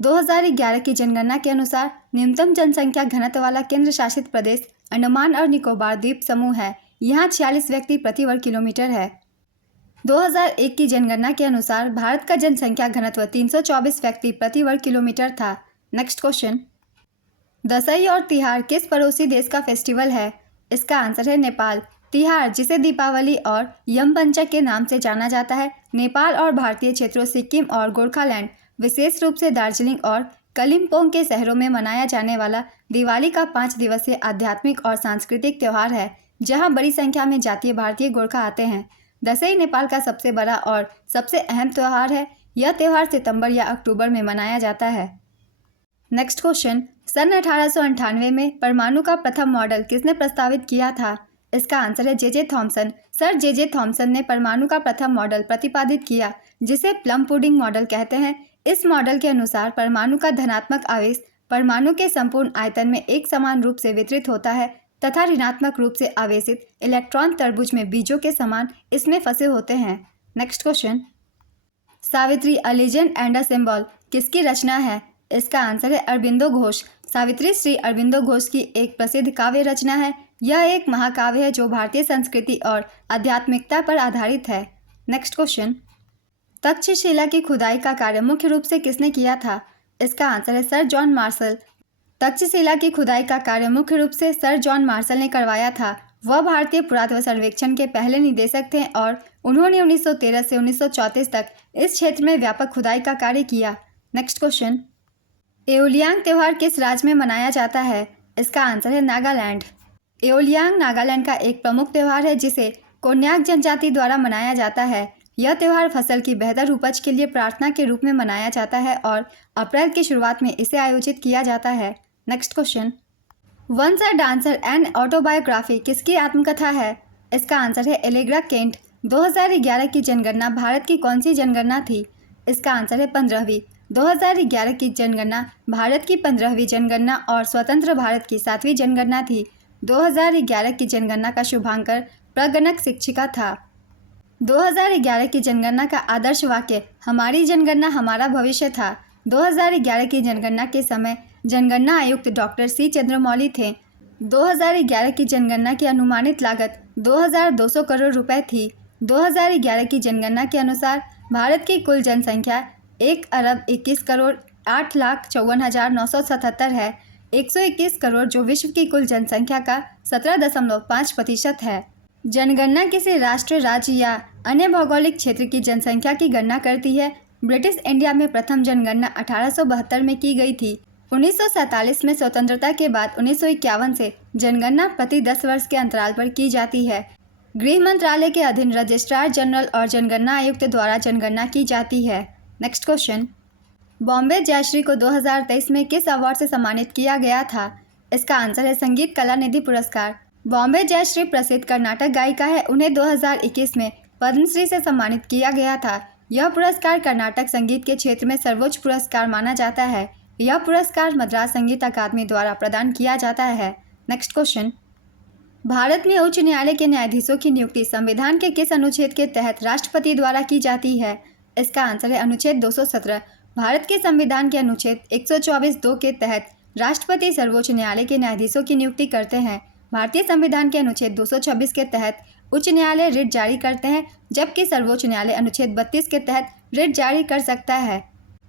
2011 की जनगणना के अनुसार न्यूनतम जनसंख्या घनत्व वाला केंद्र शासित प्रदेश अंडमान और निकोबार द्वीप समूह है। यहाँ 46 व्यक्ति प्रति वर्ग किलोमीटर है। 2001 की जनगणना के अनुसार भारत का जनसंख्या घनत्व 324 व्यक्ति प्रति वर्ग किलोमीटर था। नेक्स्ट क्वेश्चन, दशई और तिहार किस पड़ोसी देश का फेस्टिवल है? इसका आंसर है नेपाल। तिहार, जिसे दीपावली और यम पंचक के नाम से जाना जाता है, नेपाल और भारतीय क्षेत्रों सिक्किम और गोरखालैंड, विशेष रूप से दार्जिलिंग और कलिम्पोंग के शहरों में मनाया जाने वाला दिवाली का 5 दिवसीय आध्यात्मिक और सांस्कृतिक त्यौहार है, जहां बड़ी संख्या में जातीय भारतीय गोरखा आते हैं। दशई नेपाल का सबसे बड़ा और सबसे अहम त्यौहार है। यह त्यौहार सितंबर या अक्टूबर में मनाया जाता है। नेक्स्ट क्वेश्चन, सन 1898 में परमाणु का प्रथम मॉडल किसने प्रस्तावित किया था? इसका आंसर है J Thomson. Sir J Thomson ने परमाणु का प्रथम मॉडल प्रतिपादित किया, जिसे प्लम पुडिंग मॉडल कहते हैं। इस मॉडल के अनुसार परमाणु का धनात्मक आवेश परमाणु के संपूर्ण आयतन में एक समान रूप से वितरित होता है तथा ऋणात्मक रूप से आवेशित इलेक्ट्रॉन तरबूज में बीजों के समान इसमें फंसे होते हैं। Next question, Savitri a legend and a symbol किसकी रचना है? इसका आंसर है अरबिंदो घोष। सावित्री श्री अरबिंदो घोष की एक प्रसिद्ध काव्य रचना है। यह एक महाकाव्य है जो भारतीय संस्कृति और आध्यात्मिकता पर आधारित है। नेक्स्ट क्वेश्चन, तक्षशिला की खुदाई का कार्य मुख्य रूप से किसने किया था? इसका आंसर है सर जॉन मार्शल। तक्षशिला की खुदाई का कार्य मुख्य रूप से सर जॉन मार्शल ने करवाया था। वह भारतीय पुरातत्व सर्वेक्षण के पहले निदेशक थे और उन्होंने 1913 से 1934 तक इस क्षेत्र में व्यापक खुदाई का कार्य किया। नेक्स्ट क्वेश्चन, एओलियांग त्यौहार किस राज्य में मनाया जाता है? इसका आंसर है नागालैंड। एओलियांग नागालैंड का एक प्रमुख त्यौहार है जिसे कोन्याक जनजाति द्वारा मनाया जाता है। यह त्यौहार फसल की बेहतर उपज के लिए प्रार्थना के रूप में मनाया जाता है और अप्रैल की शुरुआत में इसे आयोजित किया जाता है। Next question, once a dancer and autobiography किसकी आत्मकथा है? इसका आंसर है एलेग्रा केंट। 2011 की जनगणना भारत की कौन सी जनगणना थी? इसका आंसर है 15वीं। 2011 की जनगणना भारत की 15वीं जनगणना और स्वतंत्र भारत की 7वीं जनगणना थी। 2011 की जनगणना का शुभांकर प्रगणक शिक्षिका था। 2011 की जनगणना का आदर्श वाक्य हमारी जनगणना हमारा भविष्य था। 2011 की जनगणना के समय जनगणना आयुक्त डॉक्टर सी चंद्रमौली थे। 2011 की जनगणना की अनुमानित लागत 2200 करोड़ रुपए थी। 2011 की जनगणना के अनुसार भारत की कुल जनसंख्या 1,21,08,54,977 है। 121 करोड़ जो विश्व की कुल जनसंख्या का 17.5% है। जनगणना किसी राष्ट्र, राज्य या अन्य भौगोलिक क्षेत्र की जनसंख्या की गणना करती है। ब्रिटिश इंडिया में प्रथम जनगणना 1872 में की गई थी। 1947 में स्वतंत्रता के बाद 1951 से जनगणना प्रति 10 वर्ष के अंतराल पर की जाती है। गृह मंत्रालय के अधीन रजिस्ट्रार जनरल और जनगणना आयुक्त द्वारा जनगणना की जाती है। नेक्स्ट क्वेश्चन, बॉम्बे जयश्री को 2023 में किस अवार्ड से सम्मानित किया गया था? इसका आंसर है संगीत कला निधि पुरस्कार। बॉम्बे जयश्री प्रसिद्ध कर्नाटक गायिका है। उन्हें 2021 में पद्मश्री से सम्मानित किया गया था। यह पुरस्कार कर्नाटक संगीत के क्षेत्र में सर्वोच्च पुरस्कार माना जाता है। यह पुरस्कार मद्रास संगीत अकादमी द्वारा प्रदान किया जाता है। नेक्स्ट क्वेश्चन, भारत में उच्च न्यायालय के न्यायाधीशों की नियुक्ति संविधान के किस अनुच्छेद के तहत राष्ट्रपति द्वारा की जाती है? इसका आंसर है अनुच्छेद 217। भारत के संविधान के अनुच्छेद 124(2) के तहत राष्ट्रपति सर्वोच्च न्यायालय के न्यायाधीशों की नियुक्ति करते हैं। भारतीय संविधान के अनुच्छेद 226 के तहत उच्च न्यायालय रिट जारी करते हैं, जबकि सर्वोच्च न्यायालय अनुच्छेद 32 के तहत रिट जारी कर सकता है।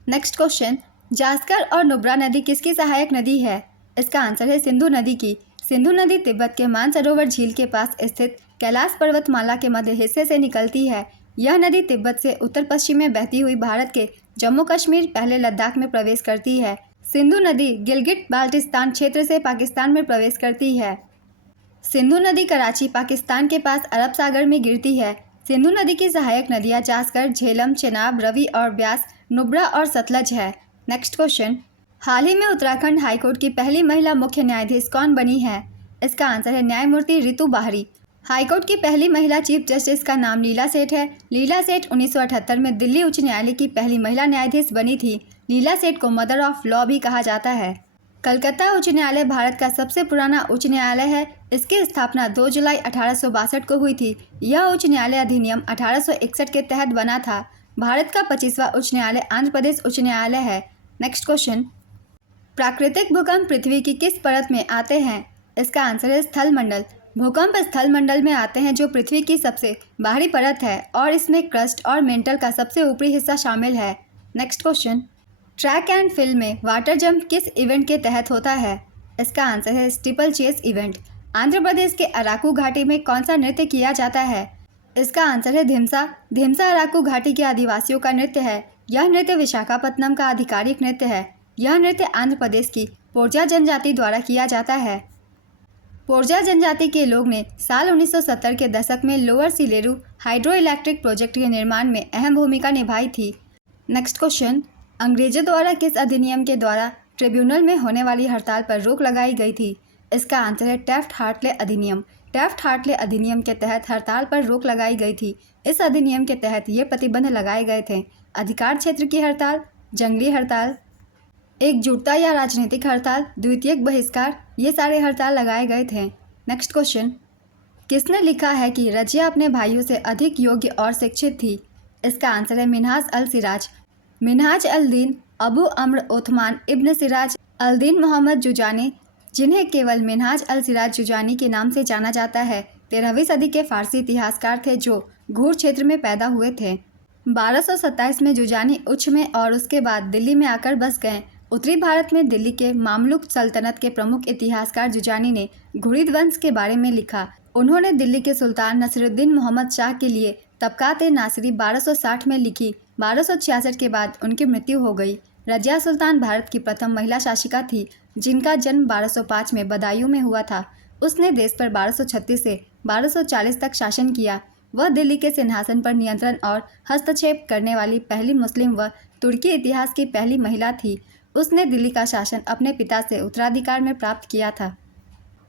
नेक्स्ट क्वेश्चन, जास्कर और नुब्रा नदी किसकी सहायक नदी है? इसका आंसर है सिंधु नदी की। सिंधु नदी तिब्बत के मानसरोवर झील के पास स्थित कैलाश पर्वतमाला के मध्य हिस्से से निकलती है। यह नदी तिब्बत से उत्तर पश्चिम में बहती हुई भारत के जम्मू कश्मीर पहले लद्दाख में प्रवेश करती है। सिंधु नदी गिलगिट बाल्टिस्तान क्षेत्र से पाकिस्तान में प्रवेश करती है। सिंधु नदी कराची पाकिस्तान के पास अरब सागर में गिरती है। सिंधु नदी की सहायक नदियां जास्कर, झेलम, चेनाब, रवि और ब्यास, नुब्रा और सतलज है। नेक्स्ट क्वेश्चन, हाल ही में उत्तराखंड हाईकोर्ट की पहली महिला मुख्य न्यायाधीश कौन बनी है? इसका आंसर है न्यायमूर्ति रितु बाहरी। हाईकोर्ट की पहली महिला चीफ जस्टिस का नाम लीला सेठ है। लीला सेठ 1978 में दिल्ली उच्च न्यायालय की पहली महिला न्यायाधीश बनी थी। लीला सेठ को मदर ऑफ लॉ भी कहा जाता है। कलकत्ता उच्च न्यायालय भारत का सबसे पुराना उच्च न्यायालय है। इसकी स्थापना 2 जुलाई 1862 को हुई थी। यह उच्च न्यायालय अधिनियम 1861 के तहत बना था। भारत का 25वां उच्च न्यायालय आंध्र प्रदेश उच्च न्यायालय है। नेक्स्ट क्वेश्चन, प्राकृतिक भूकंप पृथ्वी की किस परत में आते हैं? इसका आंसर है स्थल मंडल। भूकंप स्थल मंडल में आते हैं जो पृथ्वी की सबसे बाहरी परत है और इसमें क्रस्ट और मेंटल का सबसे ऊपरी हिस्सा शामिल है। Next question, track and field में वाटर जंप किस इवेंट के तहत होता है? इसका आंसर है steeple chess event. Andhra Pradesh के अराकू घाटी में कौन सा नृत्य किया जाता है? इसका आंसर है धिमसा। धिमसा अराकू घाटी के आदिवासियों का नृत्य है। यह नृत्य विशाखापत्तनम का आधिकारिक नृत्य है। यह नृत्य आंध्र प्रदेश की पोर्जा जनजाति द्वारा किया जाता है। पोर्जा जनजाति के लोग ने साल 1970 के दशक में lower Sileru hydro electric project के निर्माण में अहम भूमिका निभाई थी। नेक्स्ट क्वेश्चन, अंग्रेजों द्वारा किस अधिनियम के द्वारा ट्रिब्यूनल में होने वाली हड़ताल पर रोक लगाई गई थी? इसका आंसर है टेफ्ट हार्टले अधिनियम। टेफ्ट हार्टले अधिनियम के तहत हड़ताल पर रोक लगाई गई थी। इस अधिनियम के तहत ये प्रतिबंध लगाए गए थे: अधिकार क्षेत्र की हड़ताल, जंगली हड़ताल, एकजुटता या राजनीतिक हड़ताल, द्वितीयक बहिष्कार, ये सारे हड़ताल लगाए गए थे। नेक्स्ट क्वेश्चन, किसने लिखा है कि रजिया अपने भाइयों से अधिक योग्य और शिक्षित थी? इसका आंसर है मिन्हाज अल सिराज। मिन्हाज अल दीन अबू अम्र ओथमान इब्न सिराज अल दीन मोहम्मद जुजानी, जिन्हें केवल मिन्हाज अल सिराज जुजानी के नाम से जाना जाता है, 13वीं सदी के फारसी इतिहासकार थे जो घूर क्षेत्र में पैदा हुए थे। 1227 में जुजानी उच्च में और उसके बाद दिल्ली में आकर बस गए। उत्तरी भारत में दिल्ली के मामलुक सल्तनत के प्रमुख इतिहासकार जुजानी ने घुरिद वंश के बारे में लिखा। उन्होंने दिल्ली के सुल्तान नसीरुद्दीन मोहम्मद शाह के लिए तबकात नासिरी 1260 में लिखी। 1266 के बाद उनकी मृत्यु हो गई। रजिया सुल्तान भारत की प्रथम महिला शासिका थी जिनका जन्म 1205 में बदायूं में हुआ था। उसने देश पर 1236 से 1240 तक शासन किया। वह दिल्ली के सिंहासन पर नियंत्रण और हस्तक्षेप करने वाली पहली मुस्लिम व तुर्की इतिहास की पहली महिला थी। उसने दिल्ली का शासन अपने पिता से उत्तराधिकार में प्राप्त किया था।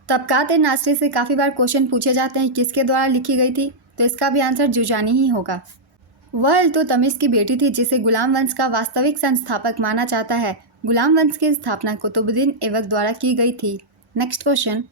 तबकात नासिरी से काफ़ी बार क्वेश्चन पूछे जाते हैं किसके द्वारा लिखी गई थी, तो इसका भी आंसर जुजानी ही होगा। वह इल्तुतमिश की बेटी थी जिसे गुलाम वंश का वास्तविक संस्थापक माना जाता है। गुलाम वंश की स्थापना कुतुबुद्दीन ऐबक द्वारा की गई थी। नेक्स्ट क्वेश्चन,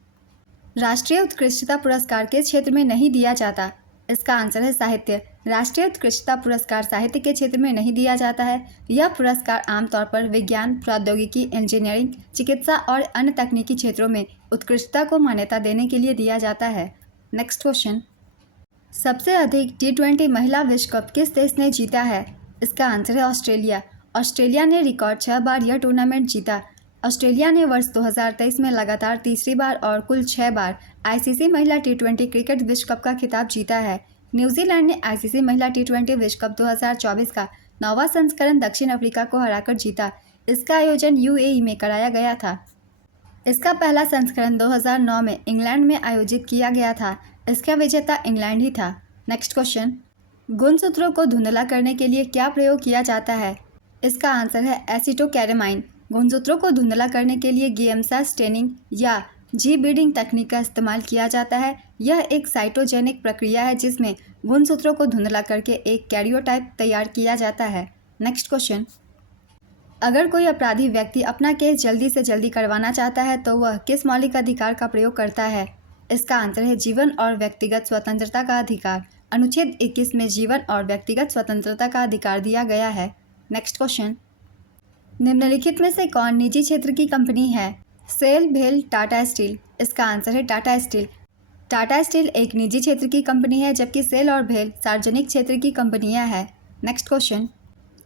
राष्ट्रीय उत्कृष्टता पुरस्कार किस क्षेत्र में नहीं दिया जाता? इसका आंसर है साहित्य। राष्ट्रीय उत्कृष्टता पुरस्कार साहित्य के क्षेत्र में नहीं दिया जाता है। यह पुरस्कार आमतौर पर विज्ञान, प्रौद्योगिकी, इंजीनियरिंग, चिकित्सा और अन्य तकनीकी क्षेत्रों में उत्कृष्टता को मान्यता देने के लिए दिया जाता है। नेक्स्ट क्वेश्चन, सबसे अधिक T20 महिला विश्व कप किस देश ने जीता है? इसका आंसर है ऑस्ट्रेलिया। ऑस्ट्रेलिया ने रिकॉर्ड 6 बार यह टूर्नामेंट जीता। ऑस्ट्रेलिया ने वर्ष 2023 में लगातार तीसरी बार और कुल 6 बार ICC महिला T20 क्रिकेट विश्व कप का खिताब जीता है। न्यूजीलैंड ने ICC महिला T20 विश्व कप 2024 का 9वां संस्करण दक्षिण अफ्रीका को हराकर जीता। इसका आयोजन UAE में कराया गया था। इसका पहला संस्करण 2009 में इंग्लैंड में आयोजित किया गया था। इसका विजेता इंग्लैंड ही था। नेक्स्ट क्वेश्चन, गुणसूत्रों को धुंधला करने के लिए क्या प्रयोग किया जाता है? इसका आंसर है एसिटोकैरेमाइन। गुणसूत्रों को धुंधला करने के लिए गियम्सा स्टेनिंग या जी बीडिंग तकनीक का इस्तेमाल किया जाता है। यह एक साइटोजेनिक प्रक्रिया है जिसमें गुणसूत्रों को धुंधला करके एक कैरियोटाइप तैयार किया जाता है। नेक्स्ट क्वेश्चन, अगर कोई अपराधी व्यक्ति अपना केस जल्दी से जल्दी करवाना चाहता है तो वह किस मौलिक अधिकार का प्रयोग करता है? इसका आंसर है जीवन और व्यक्तिगत स्वतंत्रता का अधिकार। अनुच्छेद 21 में जीवन और व्यक्तिगत स्वतंत्रता का अधिकार दिया गया है। नेक्स्ट क्वेश्चन, निम्नलिखित में से कौन निजी क्षेत्र की कंपनी है? सेल, भेल, टाटा स्टील। इसका आंसर है टाटा स्टील। टाटा स्टील एक निजी क्षेत्र की कंपनी है जबकि सेल और भेल सार्वजनिक क्षेत्र की कंपनियां हैं। नेक्स्ट क्वेश्चन,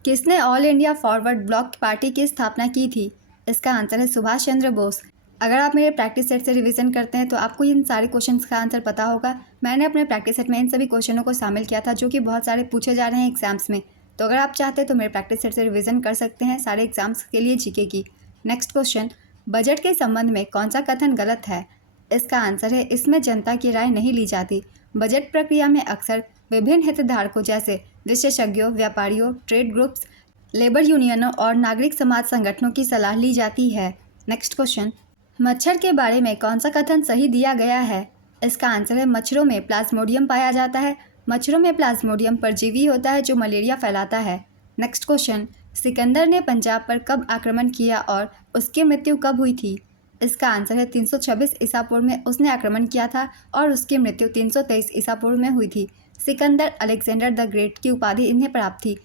किसने all India forward block party की स्थापना की थी? इसका आंसर है सुभाष चंद्र बोस। अगर आप मेरे प्रैक्टिस सेट से रिवीजन करते हैं तो आपको इन सारे क्वेश्चंस का आंसर पता होगा। मैंने अपने प्रैक्टिस सेट में इन सभी क्वेश्चनों को शामिल किया था जो कि बहुत सारे पूछे जा रहे हैं एग्जाम्स में। तो अगर आप चाहते हैं तो मेरे प्रैक्टिस सेट से रिवीजन कर सकते हैं सारे एग्जाम्स के लिए जीके की। नेक्स्ट क्वेश्चन, बजट के संबंध में कौन सा कथन गलत है? इसका आंसर है इसमें जनता की राय नहीं ली जाती। बजट प्रक्रिया में अक्सर विभिन्न हितधारकों जैसे विशेषज्ञों, व्यापारियों, ट्रेड ग्रुप्स, लेबर यूनियनों और नागरिक समाज संगठनों की सलाह ली जाती है। नेक्स्ट क्वेश्चन, मच्छर के बारे में कौन सा कथन सही दिया गया है? इसका आंसर है मच्छरों में प्लाज्मोडियम पाया जाता है। मच्छरों में प्लाज्मोडियम परजीवी होता है जो मलेरिया फैलाता है। नेक्स्ट क्वेश्चन, सिकंदर ने पंजाब पर कब आक्रमण किया और उसकी मृत्यु कब हुई थी? इसका आंसर है 326 ईसा पूर्व में उसने आक्रमण किया था और उसकी मृत्यु 323 ईसा पूर्व में हुई थी। सिकंदर अलेक्जेंडर द ग्रेट की उपाधि इन्हें प्राप्त थी।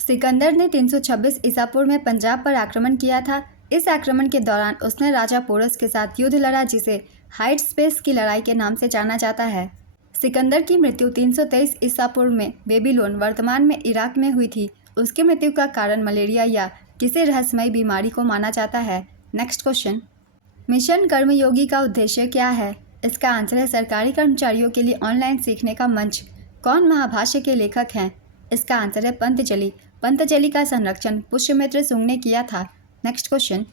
सिकंदर ने 326 ईसा पूर्व में पंजाब पर आक्रमण किया था। इस आक्रमण के दौरान उसने राजा पोरस के साथ युद्ध लड़ा जिसे हाइट्सपेस की लड़ाई के नाम से जाना जाता है। सिकंदर की मृत्यु 323 ईसा पूर्व में बेबीलोन, वर्तमान में इराक में हुई थी। उसकी मृत्यु का कारण मलेरिया या किसी रहस्यमयी बीमारी को माना जाता है। नेक्स्ट क्वेश्चन, मिशन कर्मयोगी का उद्देश्य क्या है? इसका आंसर है सरकारी कर्मचारियों के लिए ऑनलाइन सीखने का मंच। कौन महाभाष्य के लेखक हैं? इसका आंसर है पंतजलि। पंतजलि का संरक्षण पुष्यमित्र सुंग ने किया था। Next question,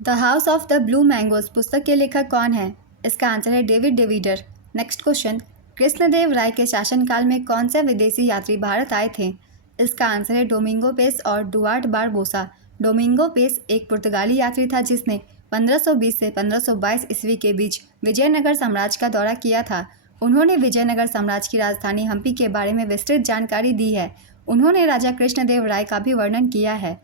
the house of the blue mangoes पुस्तक के लेखक कौन है? इसका आंसर है डेविड डेविडर। नेक्स्ट क्वेश्चन, कृष्णदेव राय के शासनकाल में कौन से विदेशी यात्री भारत आए थे? इसका आंसर है डोमिंगो पेस और डुआर्ट बारबोसा। डोमिंगो पेस एक पुर्तगाली यात्री था जिसने 1520 से 1522 ईस्वी के बीच विजयनगर साम्राज्य का दौरा किया था। उन्होंने विजयनगर साम्राज्य की राजधानी हम्पी के बारे में विस्तृत जानकारी दी है। उन्होंने राजा कृष्णदेव राय का भी वर्णन किया है।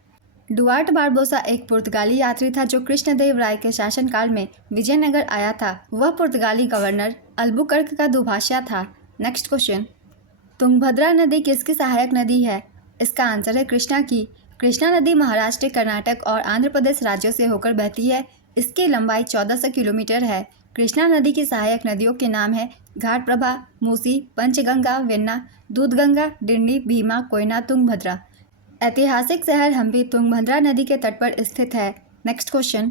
डुआर्ट बारबोसा एक पुर्तगाली यात्री था जो कृष्णदेव राय के शासनकाल में विजयनगर आया था। वह पुर्तगाली गवर्नर अल्बुकर्क का दुभाषा था। नेक्स्ट क्वेश्चन, तुंगभद्रा नदी किसकी सहायक नदी है? इसका आंसर है कृष्णा की। कृष्णा नदी महाराष्ट्र, कर्नाटक और आंध्र प्रदेश राज्यों से होकर बहती है। इसकी लंबाई 1400 किलोमीटर है। कृष्णा नदी की सहायक नदियों के नाम है घाटप्रभा, मूसी, पंचगंगा, वेन्ना, दूधगंगा, डिंडी, भीमा, कोयना, तुंगभद्रा। ऐतिहासिक शहर हम्पी तुंगभद्रा नदी के तट पर स्थित है। नेक्स्ट क्वेश्चन,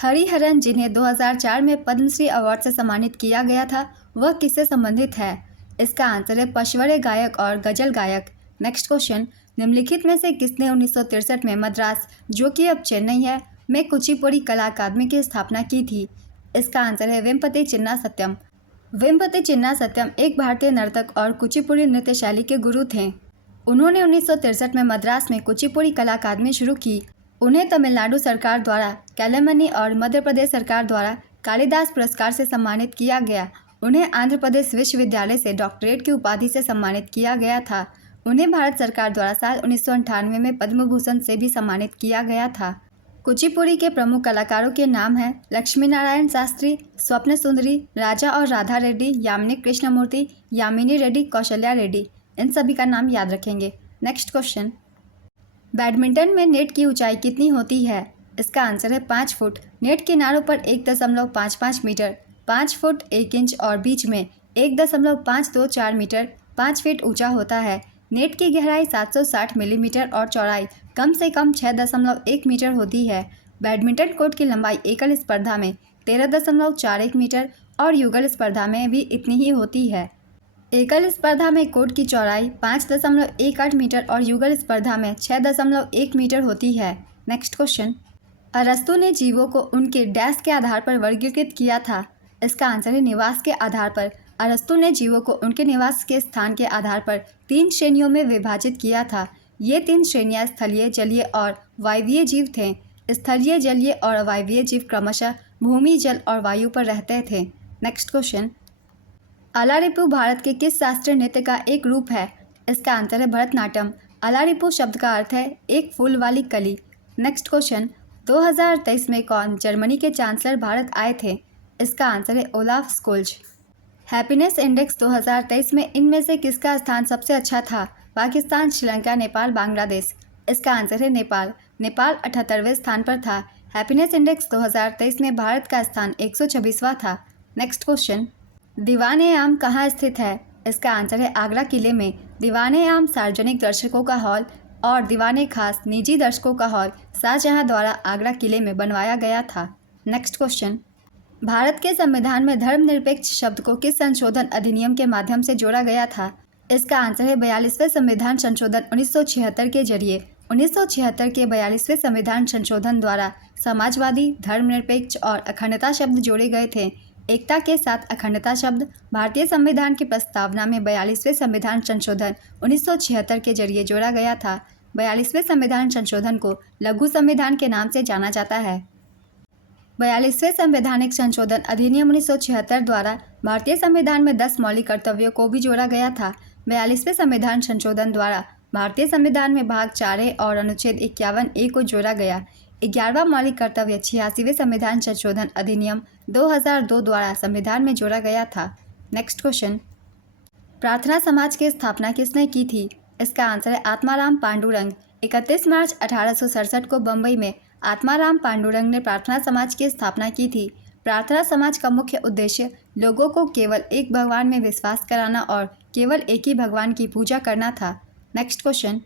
हरिहरन जिन्हें 2004 में पद्मश्री अवार्ड से सम्मानित किया गया था वह किससे संबंधित है? इसका आंसर है पशवरे गायक और गजल गायक। नेक्स्ट क्वेश्चन, निम्नलिखित में से किसने 1963 में मद्रास, जो कि अब चेन्नई है, में कुचिपुड़ी कला अकादमी की स्थापना की थी? इसका आंसर है वेम्पति चिन्ना सत्यम। वेम्पति चिन्ना सत्यम एक भारतीय नर्तक और कुचिपुड़ी नृत्य शैली के गुरु थे। उन्होंने 1963 में मद्रास में कुचिपुड़ी कला अकादमी शुरू की। उन्हें तमिलनाडु सरकार द्वारा कैलेमनी और मध्य प्रदेश सरकार द्वारा कालिदास पुरस्कार से सम्मानित किया गया। उन्हें आंध्र प्रदेश विश्वविद्यालय से डॉक्टरेट की उपाधि से सम्मानित किया गया था। उन्हें भारत सरकार द्वारा साल 1998 में पद्म भूषण से भी सम्मानित किया गया था। कुचिपुड़ी के प्रमुख कलाकारों के नाम हैं लक्ष्मी नारायण शास्त्री, स्वप्न सुंदरी, राजा और राधा रेड्डी, यामिनी कृष्णमूर्ति, यामिनी रेड्डी, कौशल्या रेड्डी। इन सभी का नाम याद रखेंगे। नेक्स्ट क्वेश्चन, बैडमिंटन में नेट की ऊंचाई कितनी होती है? इसका आंसर है 5 फुट। नेट किनारों पर 1.55 मीटर, 5 फुट 1 इंच और बीच में 1.524 मीटर, 5 फीट ऊंचा होता है। नेट की गहराई 760 मिलीमीटर और चौड़ाई कम से कम 6.1 मीटर होती है। बैडमिंटन कोर्ट की लंबाई एकल स्पर्धा में 13.41 मीटर और युगल स्पर्धा में भी इतनी ही होती है। एकल स्पर्धा में कोर्ट की चौड़ाई 5.18 मीटर और युगल स्पर्धा में 6.1 मीटर होती है। नेक्स्ट क्वेश्चन, अरस्तु ने जीवों को उनके डैश के आधार पर वर्गीकृत किया था। इसका आंसर है निवास के आधार पर। अरस्तु ने जीवों को उनके निवास के स्थान के आधार पर 3 श्रेणियों में विभाजित किया था। ये 3 श्रेणियां स्थलीय, जलीय और वायवीय जीव थे। स्थलीय, जलीय और वायवीय जीव क्रमशः भूमि, जल और वायु पर रहते थे। नेक्स्ट क्वेश्चन, अलारिपू भारत के किस शास्त्रीय नृत्य का एक रूप है? इसका आंसर है भरतनाट्यम। अलारिपू शब्द का अर्थ है एक फूल वाली कली। नेक्स्ट क्वेश्चन, 2023 में कौन जर्मनी के चांसलर भारत आए थे? इसका आंसर है ओलाफ स्कोल्ज। हैप्पीनेस इंडेक्स 2023 में इनमें से किसका स्थान सबसे अच्छा था? पाकिस्तान, श्रीलंका, नेपाल, बांग्लादेश। इसका आंसर है नेपाल। नेपाल 78वें स्थान पर था। हैप्पीनेस इंडेक्स 2023 में भारत का स्थान 126वां था। नेक्स्ट क्वेश्चन, दीवान-ए-आम कहाँ स्थित है? इसका आंसर है आगरा किले में। दीवान-ए-आम सार्वजनिक दर्शकों का हॉल और दीवान-ए-खास निजी दर्शकों का हॉल शाहजहां द्वारा आगरा किले में बनवाया गया था। नेक्स्ट क्वेश्चन, भारत के संविधान में धर्मनिरपेक्ष शब्द को किस संशोधन अधिनियम के माध्यम से जोड़ा गया था? इसका आंसर है 42वें संविधान संशोधन 1976 के जरिए। 1976 के 42वें संविधान संशोधन द्वारा समाजवादी, धर्मनिरपेक्ष और अखंडता शब्द जोड़े गए थे। एकता के साथ अखंडता शब्द भारतीय संविधान की प्रस्तावना में 42वें संविधान संशोधन 1976 के जरिए जोड़ा गया था। 42वें संविधान संशोधन को लघु संविधान के नाम से जाना जाता है। 42वें संवैधानिक संशोधन अधिनियम 1976 द्वारा भारतीय संविधान में 10 मौलिक कर्तव्यों को भी जोड़ा गया था। 42वें संविधान संशोधन द्वारा भारतीय संविधान में भाग 4A और अनुच्छेद 51A को जोड़ा गया। 11वां मौलिक कर्तव्य 86वें संविधान संशोधन अधिनियम 2002 द्वारा संविधान में जोड़ा गया था। नेक्स्ट क्वेश्चन, प्रार्थना समाज की स्थापना किसने की थी? इसका आंसर है आत्माराम पांडुरंग। 31 मार्च 1867 को बम्बई में आत्माराम पांडुरंग ने प्रार्थना समाज की स्थापना की थी। प्रार्थना समाज का मुख्य उद्देश्य लोगों को केवल एक भगवान में विश्वास कराना और केवल एक ही भगवान की पूजा करना था। नेक्स्ट क्वेश्चन,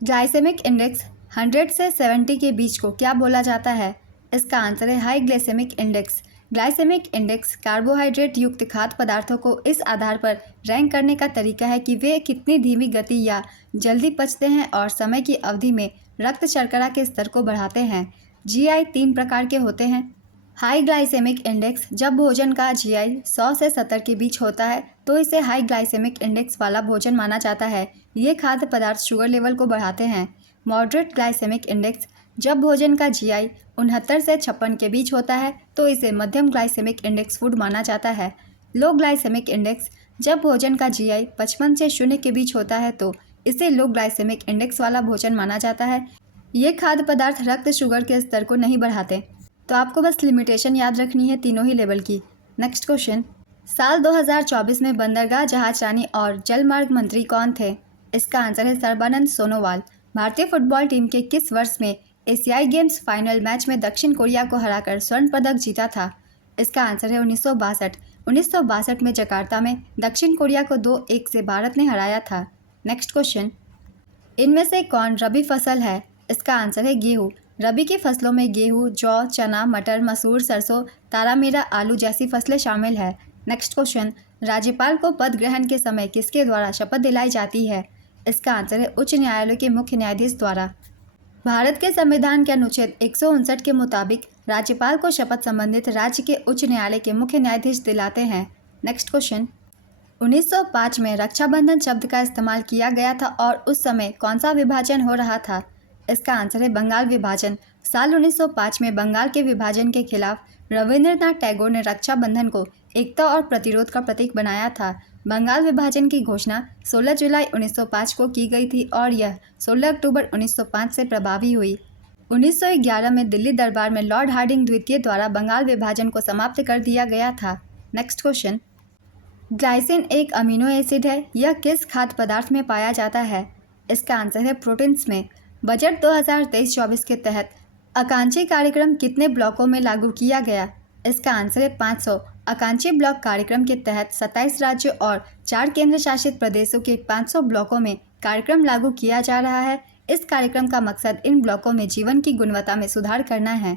ग्लाइसेमिक इंडेक्स 100 से 70 के बीच को क्या बोला जाता है? इसका आंसर है high glycemic index. Glycemic index carbohydrate युक्त खाद्य पदार्थों को इस आधार पर रैंक करने का तरीका है कि वे कितनी धीमी गति या जल्दी पचते हैं और समय की अवधि में रक्त शर्करा के स्तर को बढ़ाते हैं। जीआई 3 प्रकार के होते हैं। हाई ग्लाइसेमिक इंडेक्स, जब भोजन का जीआई 100 से 70 के बीच होता है तो इसे हाई ग्लाइसेमिक इंडेक्स वाला भोजन माना जाता है। ये खाद्य पदार्थ शुगर लेवल को बढ़ाते हैं। मॉडरेट ग्लाइसेमिक इंडेक्स, जब भोजन का जीआई 69 से 56 के बीच होता है तो इसे मध्यम ग्लाइसेमिक इंडेक्स फूड माना जाता है। लो ग्लाइसेमिक इंडेक्स, जब भोजन का जीआई 55 से 0 के बीच होता है तो इसे लो ग्लाइसेमिक इंडेक्स वाला भोजन माना जाता है। ये खाद्य पदार्थ रक्त शुगर के स्तर को नहीं बढ़ाते। तो आपको बस लिमिटेशन याद रखनी है तीनों ही लेवल की। नेक्स्ट क्वेश्चन, साल 2024 में बंदरगाह, जहाजरानी और जलमार्ग मंत्री कौन थे? इसका आंसर है सर्बानंद सोनोवाल। भारतीय फुटबॉल टीम के किस वर्ष में एशियाई गेम्स फाइनल मैच में दक्षिण कोरिया को हराकर स्वर्ण पदक जीता था? इसका आंसर है 1962। 1962 में जकार्ता में दक्षिण कोरिया को 2-1 से भारत ने हराया था। नेक्स्ट क्वेश्चन, इनमें से कौन रबी फसल है? इसका आंसर है गेहूँ। रबी की फसलों में गेहूँ, जौ, चना, मटर, मसूर, सरसों, तारामीरा, आलू जैसी फसलें शामिल है। नेक्स्ट क्वेश्चन, राज्यपाल को पद ग्रहण के समय किसके द्वारा शपथ दिलाई जाती है? इसका आंसर है उच्च न्यायालय के मुख्य न्यायाधीश द्वारा। भारत के संविधान के अनुच्छेद 159 के मुताबिक राज्यपाल को शपथ संबंधित राज्य के उच्च न्यायालय के मुख्य न्यायाधीश दिलाते हैं। नेक्स्ट क्वेश्चन, 1905 में रक्षाबंधन शब्द का इस्तेमाल किया गया था और उस समय कौन सा विभाजन हो रहा था? इसका आंसर है बंगाल विभाजन। साल 1905 में बंगाल के विभाजन के खिलाफ रविंद्रनाथ टैगोर ने रक्षाबंधन को एकता और प्रतिरोध का प्रतीक बनाया था। बंगाल विभाजन की घोषणा 16 जुलाई 1905 को की गई थी और यह 16 अक्टूबर 1905 से प्रभावी हुई। 1911 में दिल्ली दरबार में लॉर्ड हार्डिंग द्वितीय द्वारा बंगाल विभाजन को समाप्त कर दिया गया था। नेक्स्ट क्वेश्चन, ग्लाइसिन एक अमीनो एसिड है, यह किस खाद्य पदार्थ में पाया जाता है? इसका आंसर है प्रोटीन्स में। बजट 2023-24 के तहत आकांक्षी कार्यक्रम कितने ब्लॉकों में लागू किया गया? इसका आंसर है 500। आकांक्षी ब्लॉक कार्यक्रम के तहत 27 राज्यों और 4 केंद्र शासित प्रदेशों के 500 ब्लॉकों में कार्यक्रम लागू किया जा रहा है। इस कार्यक्रम का मकसद इन ब्लॉकों में जीवन की गुणवत्ता में सुधार करना है।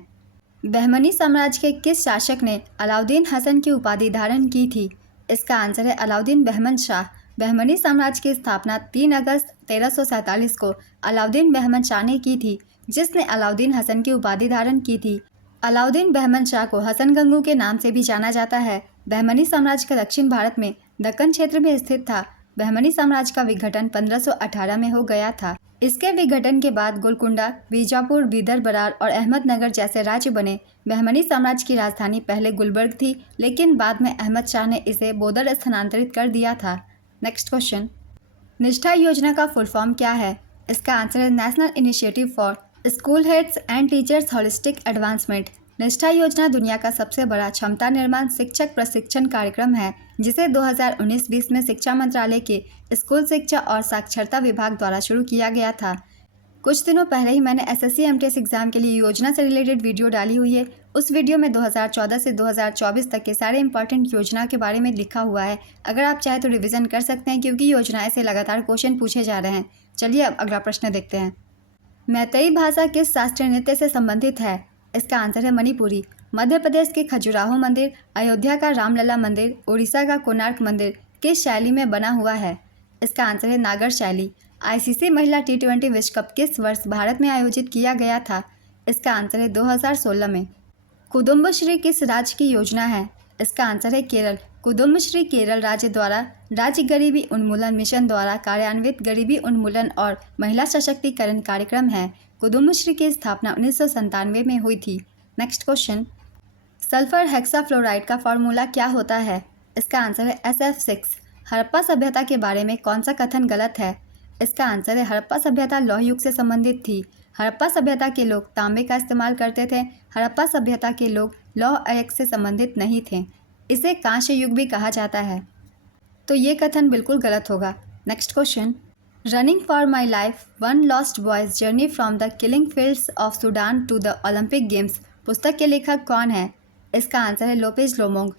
बहमनी साम्राज्य के किस शासक ने अलाउद्दीन हसन की उपाधि धारण की थी? इसका आंसर है अलाउद्दीन बहमन शाह। बहमनी साम्राज्य की स्थापना 3 अगस्त 1347 को अलाउद्दीन बहमन शाह ने की थी, जिसने अलाउद्दीन हसन की उपाधि धारण की थी। अलाउद्दीन बहमन शाह को हसन गंगू के नाम से भी जाना जाता है। बहमनी साम्राज्य का दक्षिण भारत में दक्कन क्षेत्र में स्थित था। बहमनी साम्राज्य का विघटन 1518 में हो गया था। इसके विघटन के बाद गोलकुंडा, बीजापुर, बीदर, बरार और अहमदनगर जैसे राज्य बने। बहमनी साम्राज्य की राजधानी पहले गुलबर्ग थी, लेकिन बाद में अहमद शाह ने इसे बोदर स्थानांतरित कर दिया था। नेक्स्ट क्वेश्चन, निष्ठा योजना का फुल फॉर्म क्या है? इसका आंसर है national initiative for school heads and teachers holistic advancement. निष्ठा योजना दुनिया का सबसे बड़ा क्षमता निर्माण शिक्षक प्रशिक्षण कार्यक्रम है, जिसे 2019-20 में शिक्षा मंत्रालय के स्कूल शिक्षा और साक्षरता विभाग द्वारा शुरू किया गया था। कुछ दिनों पहले ही मैंने SSC MTS एग्ज़ाम के लिए योजना से रिलेटेड वीडियो डाली हुई है। उस वीडियो में 2014 से 2024 तक के सारे इंपॉर्टेंट योजना के बारे में लिखा हुआ है। अगर आप चाहें तो रिवीजन कर सकते हैं, क्योंकि योजनाएं से लगातार क्वेश्चन पूछे जा रहे हैं। चलिए अब अगला प्रश्न देखते हैं। मैतेई भाषा किस शास्त्रीय नृत्य से संबंधित है? इसका आंसर है मणिपुरी। मध्य प्रदेश के खजुराहो मंदिर, अयोध्या का रामलला मंदिर, उड़ीसा का कोणार्क मंदिर किस शैली में बना हुआ है? इसका आंसर है नागर शैली। ICC महिला T20 विश्व कप किस वर्ष भारत में आयोजित किया गया था? इसका आंसर है 2016 में। कुदुम्बश्री किस राज्य की योजना है? इसका आंसर है केरल। कुदुम्बश्री केरल राज्य द्वारा राज्य गरीबी उन्मूलन मिशन द्वारा कार्यान्वित गरीबी उन्मूलन और महिला सशक्तिकरण कार्यक्रम है। कुदुम्बश्री की स्थापना 1997 में हुई थी। नेक्स्ट क्वेश्चन, सल्फर हेक्साफ्लोराइड का फॉर्मूला क्या होता है? इसका आंसर है SF6। हड़प्पा सभ्यता के बारे में कौन सा कथन गलत है? इसका आंसर है हड़प्पा सभ्यता लौह युग से संबंधित थी। हड़प्पा सभ्यता के लोग तांबे का इस्तेमाल करते थे। हड़प्पा सभ्यता के लोग लौह अयस्क से संबंधित नहीं थे। इसे कांस्य युग भी कहा जाता है, तो ये कथन बिल्कुल गलत होगा। Next question, running for my life one lost boy's journey from the killing fields of Sudan to the Olympic games पुस्तक के लेखक कौन है? इसका आंसर है लोपेज लोमोंग।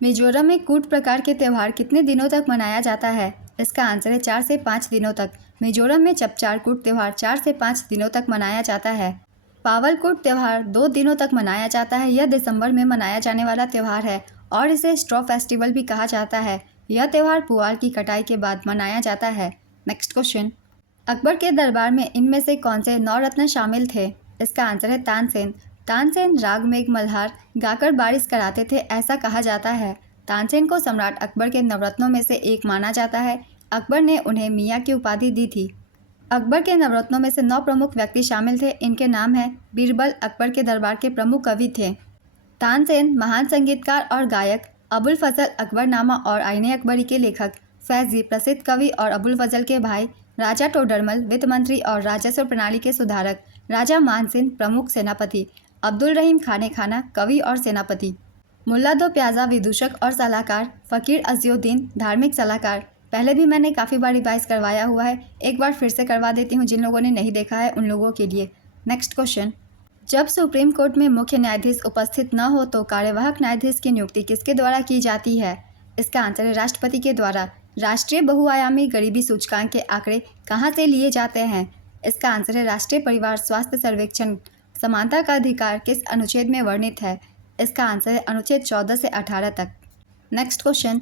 मिजोरम में कूट प्रकार के त्यौहार कितने दिनों तक मनाया जाता है? इसका आंसर है 4 से 5 दिनों तक। मिजोरम में चपचार कूट त्यौहार 4 से 5 दिनों तक मनाया जाता है। पावल कूट त्यौहार 2 दिनों तक मनाया जाता है। यह दिसंबर में मनाया जाने वाला त्यौहार है और इसे स्ट्रॉ फेस्टिवल भी कहा जाता है। यह त्यौहार पुआल की कटाई के बाद मनाया जाता है। नेक्स्ट क्वेश्चन, अकबर के दरबार में इनमें से कौन से 9 रत्न शामिल थे? इसका आंसर है तानसेन। तानसेन राग मेघ मल्हार गाकर बारिश कराते थे, ऐसा कहा जाता है। तानसेन को सम्राट अकबर के नवरत्नों में से एक माना जाता है। अकबर ने उन्हें मियाँ की उपाधि दी थी। अकबर के नवरत्नों में से 9 प्रमुख व्यक्ति शामिल थे। इनके नाम हैं बीरबल, अकबर के दरबार के प्रमुख कवि थे। तानसेन महान संगीतकार और गायक, अबुल फजल अकबरनामा और आईने अकबरी के लेखक, फैजी प्रसिद्ध कवि और अबुल फजल के भाई, राजा टोडरमल वित्त मंत्री और राजस्व प्रणाली के सुधारक, राजा मानसिंह प्रमुख सेनापति, अब्दुल रहीम खाने खाना कवि और सेनापति, मुल्ला दो प्याजा विदूषक और सलाहकार, फ़कीर अज़ियुद्दीन धार्मिक सलाहकार। पहले भी मैंने काफ़ी बार रिवाइज करवाया हुआ है, एक बार फिर से करवा देती हूँ जिन लोगों ने नहीं देखा है उन लोगों के लिए। नेक्स्ट क्वेश्चन, जब सुप्रीम कोर्ट में मुख्य न्यायाधीश उपस्थित न हो तो कार्यवाहक न्यायाधीश की नियुक्ति किसके द्वारा की जाती है? इसका आंसर है राष्ट्रपति के द्वारा। राष्ट्रीय बहुआयामी गरीबी सूचकांक के आंकड़े कहाँ से लिए जाते हैं? इसका आंसर है राष्ट्रीय परिवार स्वास्थ्य सर्वेक्षण। समानता का अधिकार किस अनुच्छेद में वर्णित है? इसका आंसर है अनुच्छेद 14 से 18 तक। Next question,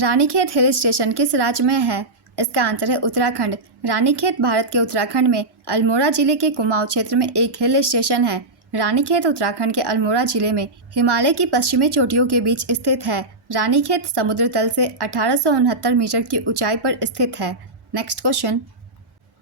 Ranikhet hill station किस राज्य में है? इसका आंसर है उत्तराखंड। रानीखेत भारत के उत्तराखंड में अल्मोड़ा जिले के कुमाऊं क्षेत्र में एक हिल स्टेशन है। रानीखेत उत्तराखंड के अल्मोड़ा जिले में हिमालय की पश्चिमी चोटियों के बीच स्थित है। रानीखेत समुद्र तल से 1869 मीटर की ऊंचाई पर स्थित है। नेक्स्ट क्वेश्चन,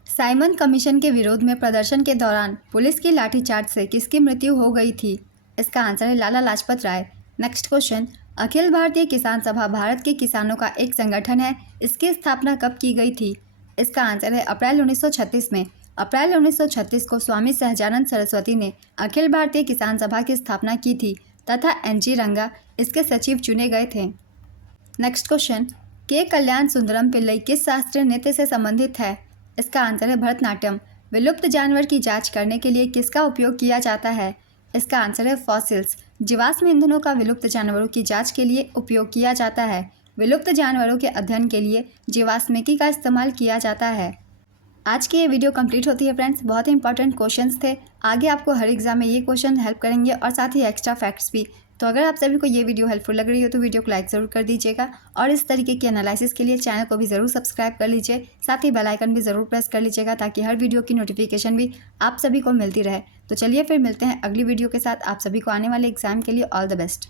साइमन कमीशन के विरोध में प्रदर्शन के दौरान पुलिस की लाठीचार्ज से किसकी मृत्यु हो गई थी? इसका आंसर है लाला लाजपत राय। नेक्स्ट क्वेश्चन, अखिल भारतीय किसान सभा भारत के किसानों का एक संगठन है। इसकी स्थापना कब की गई थी? इसका आंसर है अप्रैल 1936 में। अप्रैल 1936 को स्वामी सहजानंद सरस्वती ने अखिल भारतीय किसान सभा की स्थापना की थी तथा NG रंगा इसके सचिव चुने गए थे। नेक्स्ट क्वेश्चन, के कल्याण सुंदरम पिल्लई किस शास्त्रीय नृत्य से संबंधित है? इसका आंसर है भरतनाट्यम। विलुप्त जानवर की जांच करने के लिए किसका उपयोग किया जाता है? इसका आंसर है फॉसिल्स। जीवाश्म ईंधनों का विलुप्त जानवरों की जांच के लिए उपयोग किया जाता है। विलुप्त जानवरों के अध्ययन के लिए जीवाश्मिकी का इस्तेमाल किया जाता है। आज की ये वीडियो कंप्लीट होती है फ्रेंड्स। बहुत ही इंपॉर्टेंट क्वेश्चंस थे। आगे आपको हर एग्जाम में ये क्वेश्चन हेल्प करेंगे और साथ ही एक्स्ट्रा फैक्ट्स भी। तो अगर आप सभी को ये वीडियो हेल्पफुल लग रही हो तो वीडियो को लाइक ज़रूर कर दीजिएगा और इस तरीके की एनालिसिस के लिए चैनल को भी ज़रूर सब्सक्राइब कर लीजिए। साथ ही बेल आइकन भी ज़रूर प्रेस कर लीजिएगा ताकि हर वीडियो की नोटिफिकेशन भी आप सभी को मिलती रहे। तो चलिए फिर मिलते हैं अगली वीडियो के साथ। आप सभी को आने वाले एग्जाम के लिए ऑल द बेस्ट।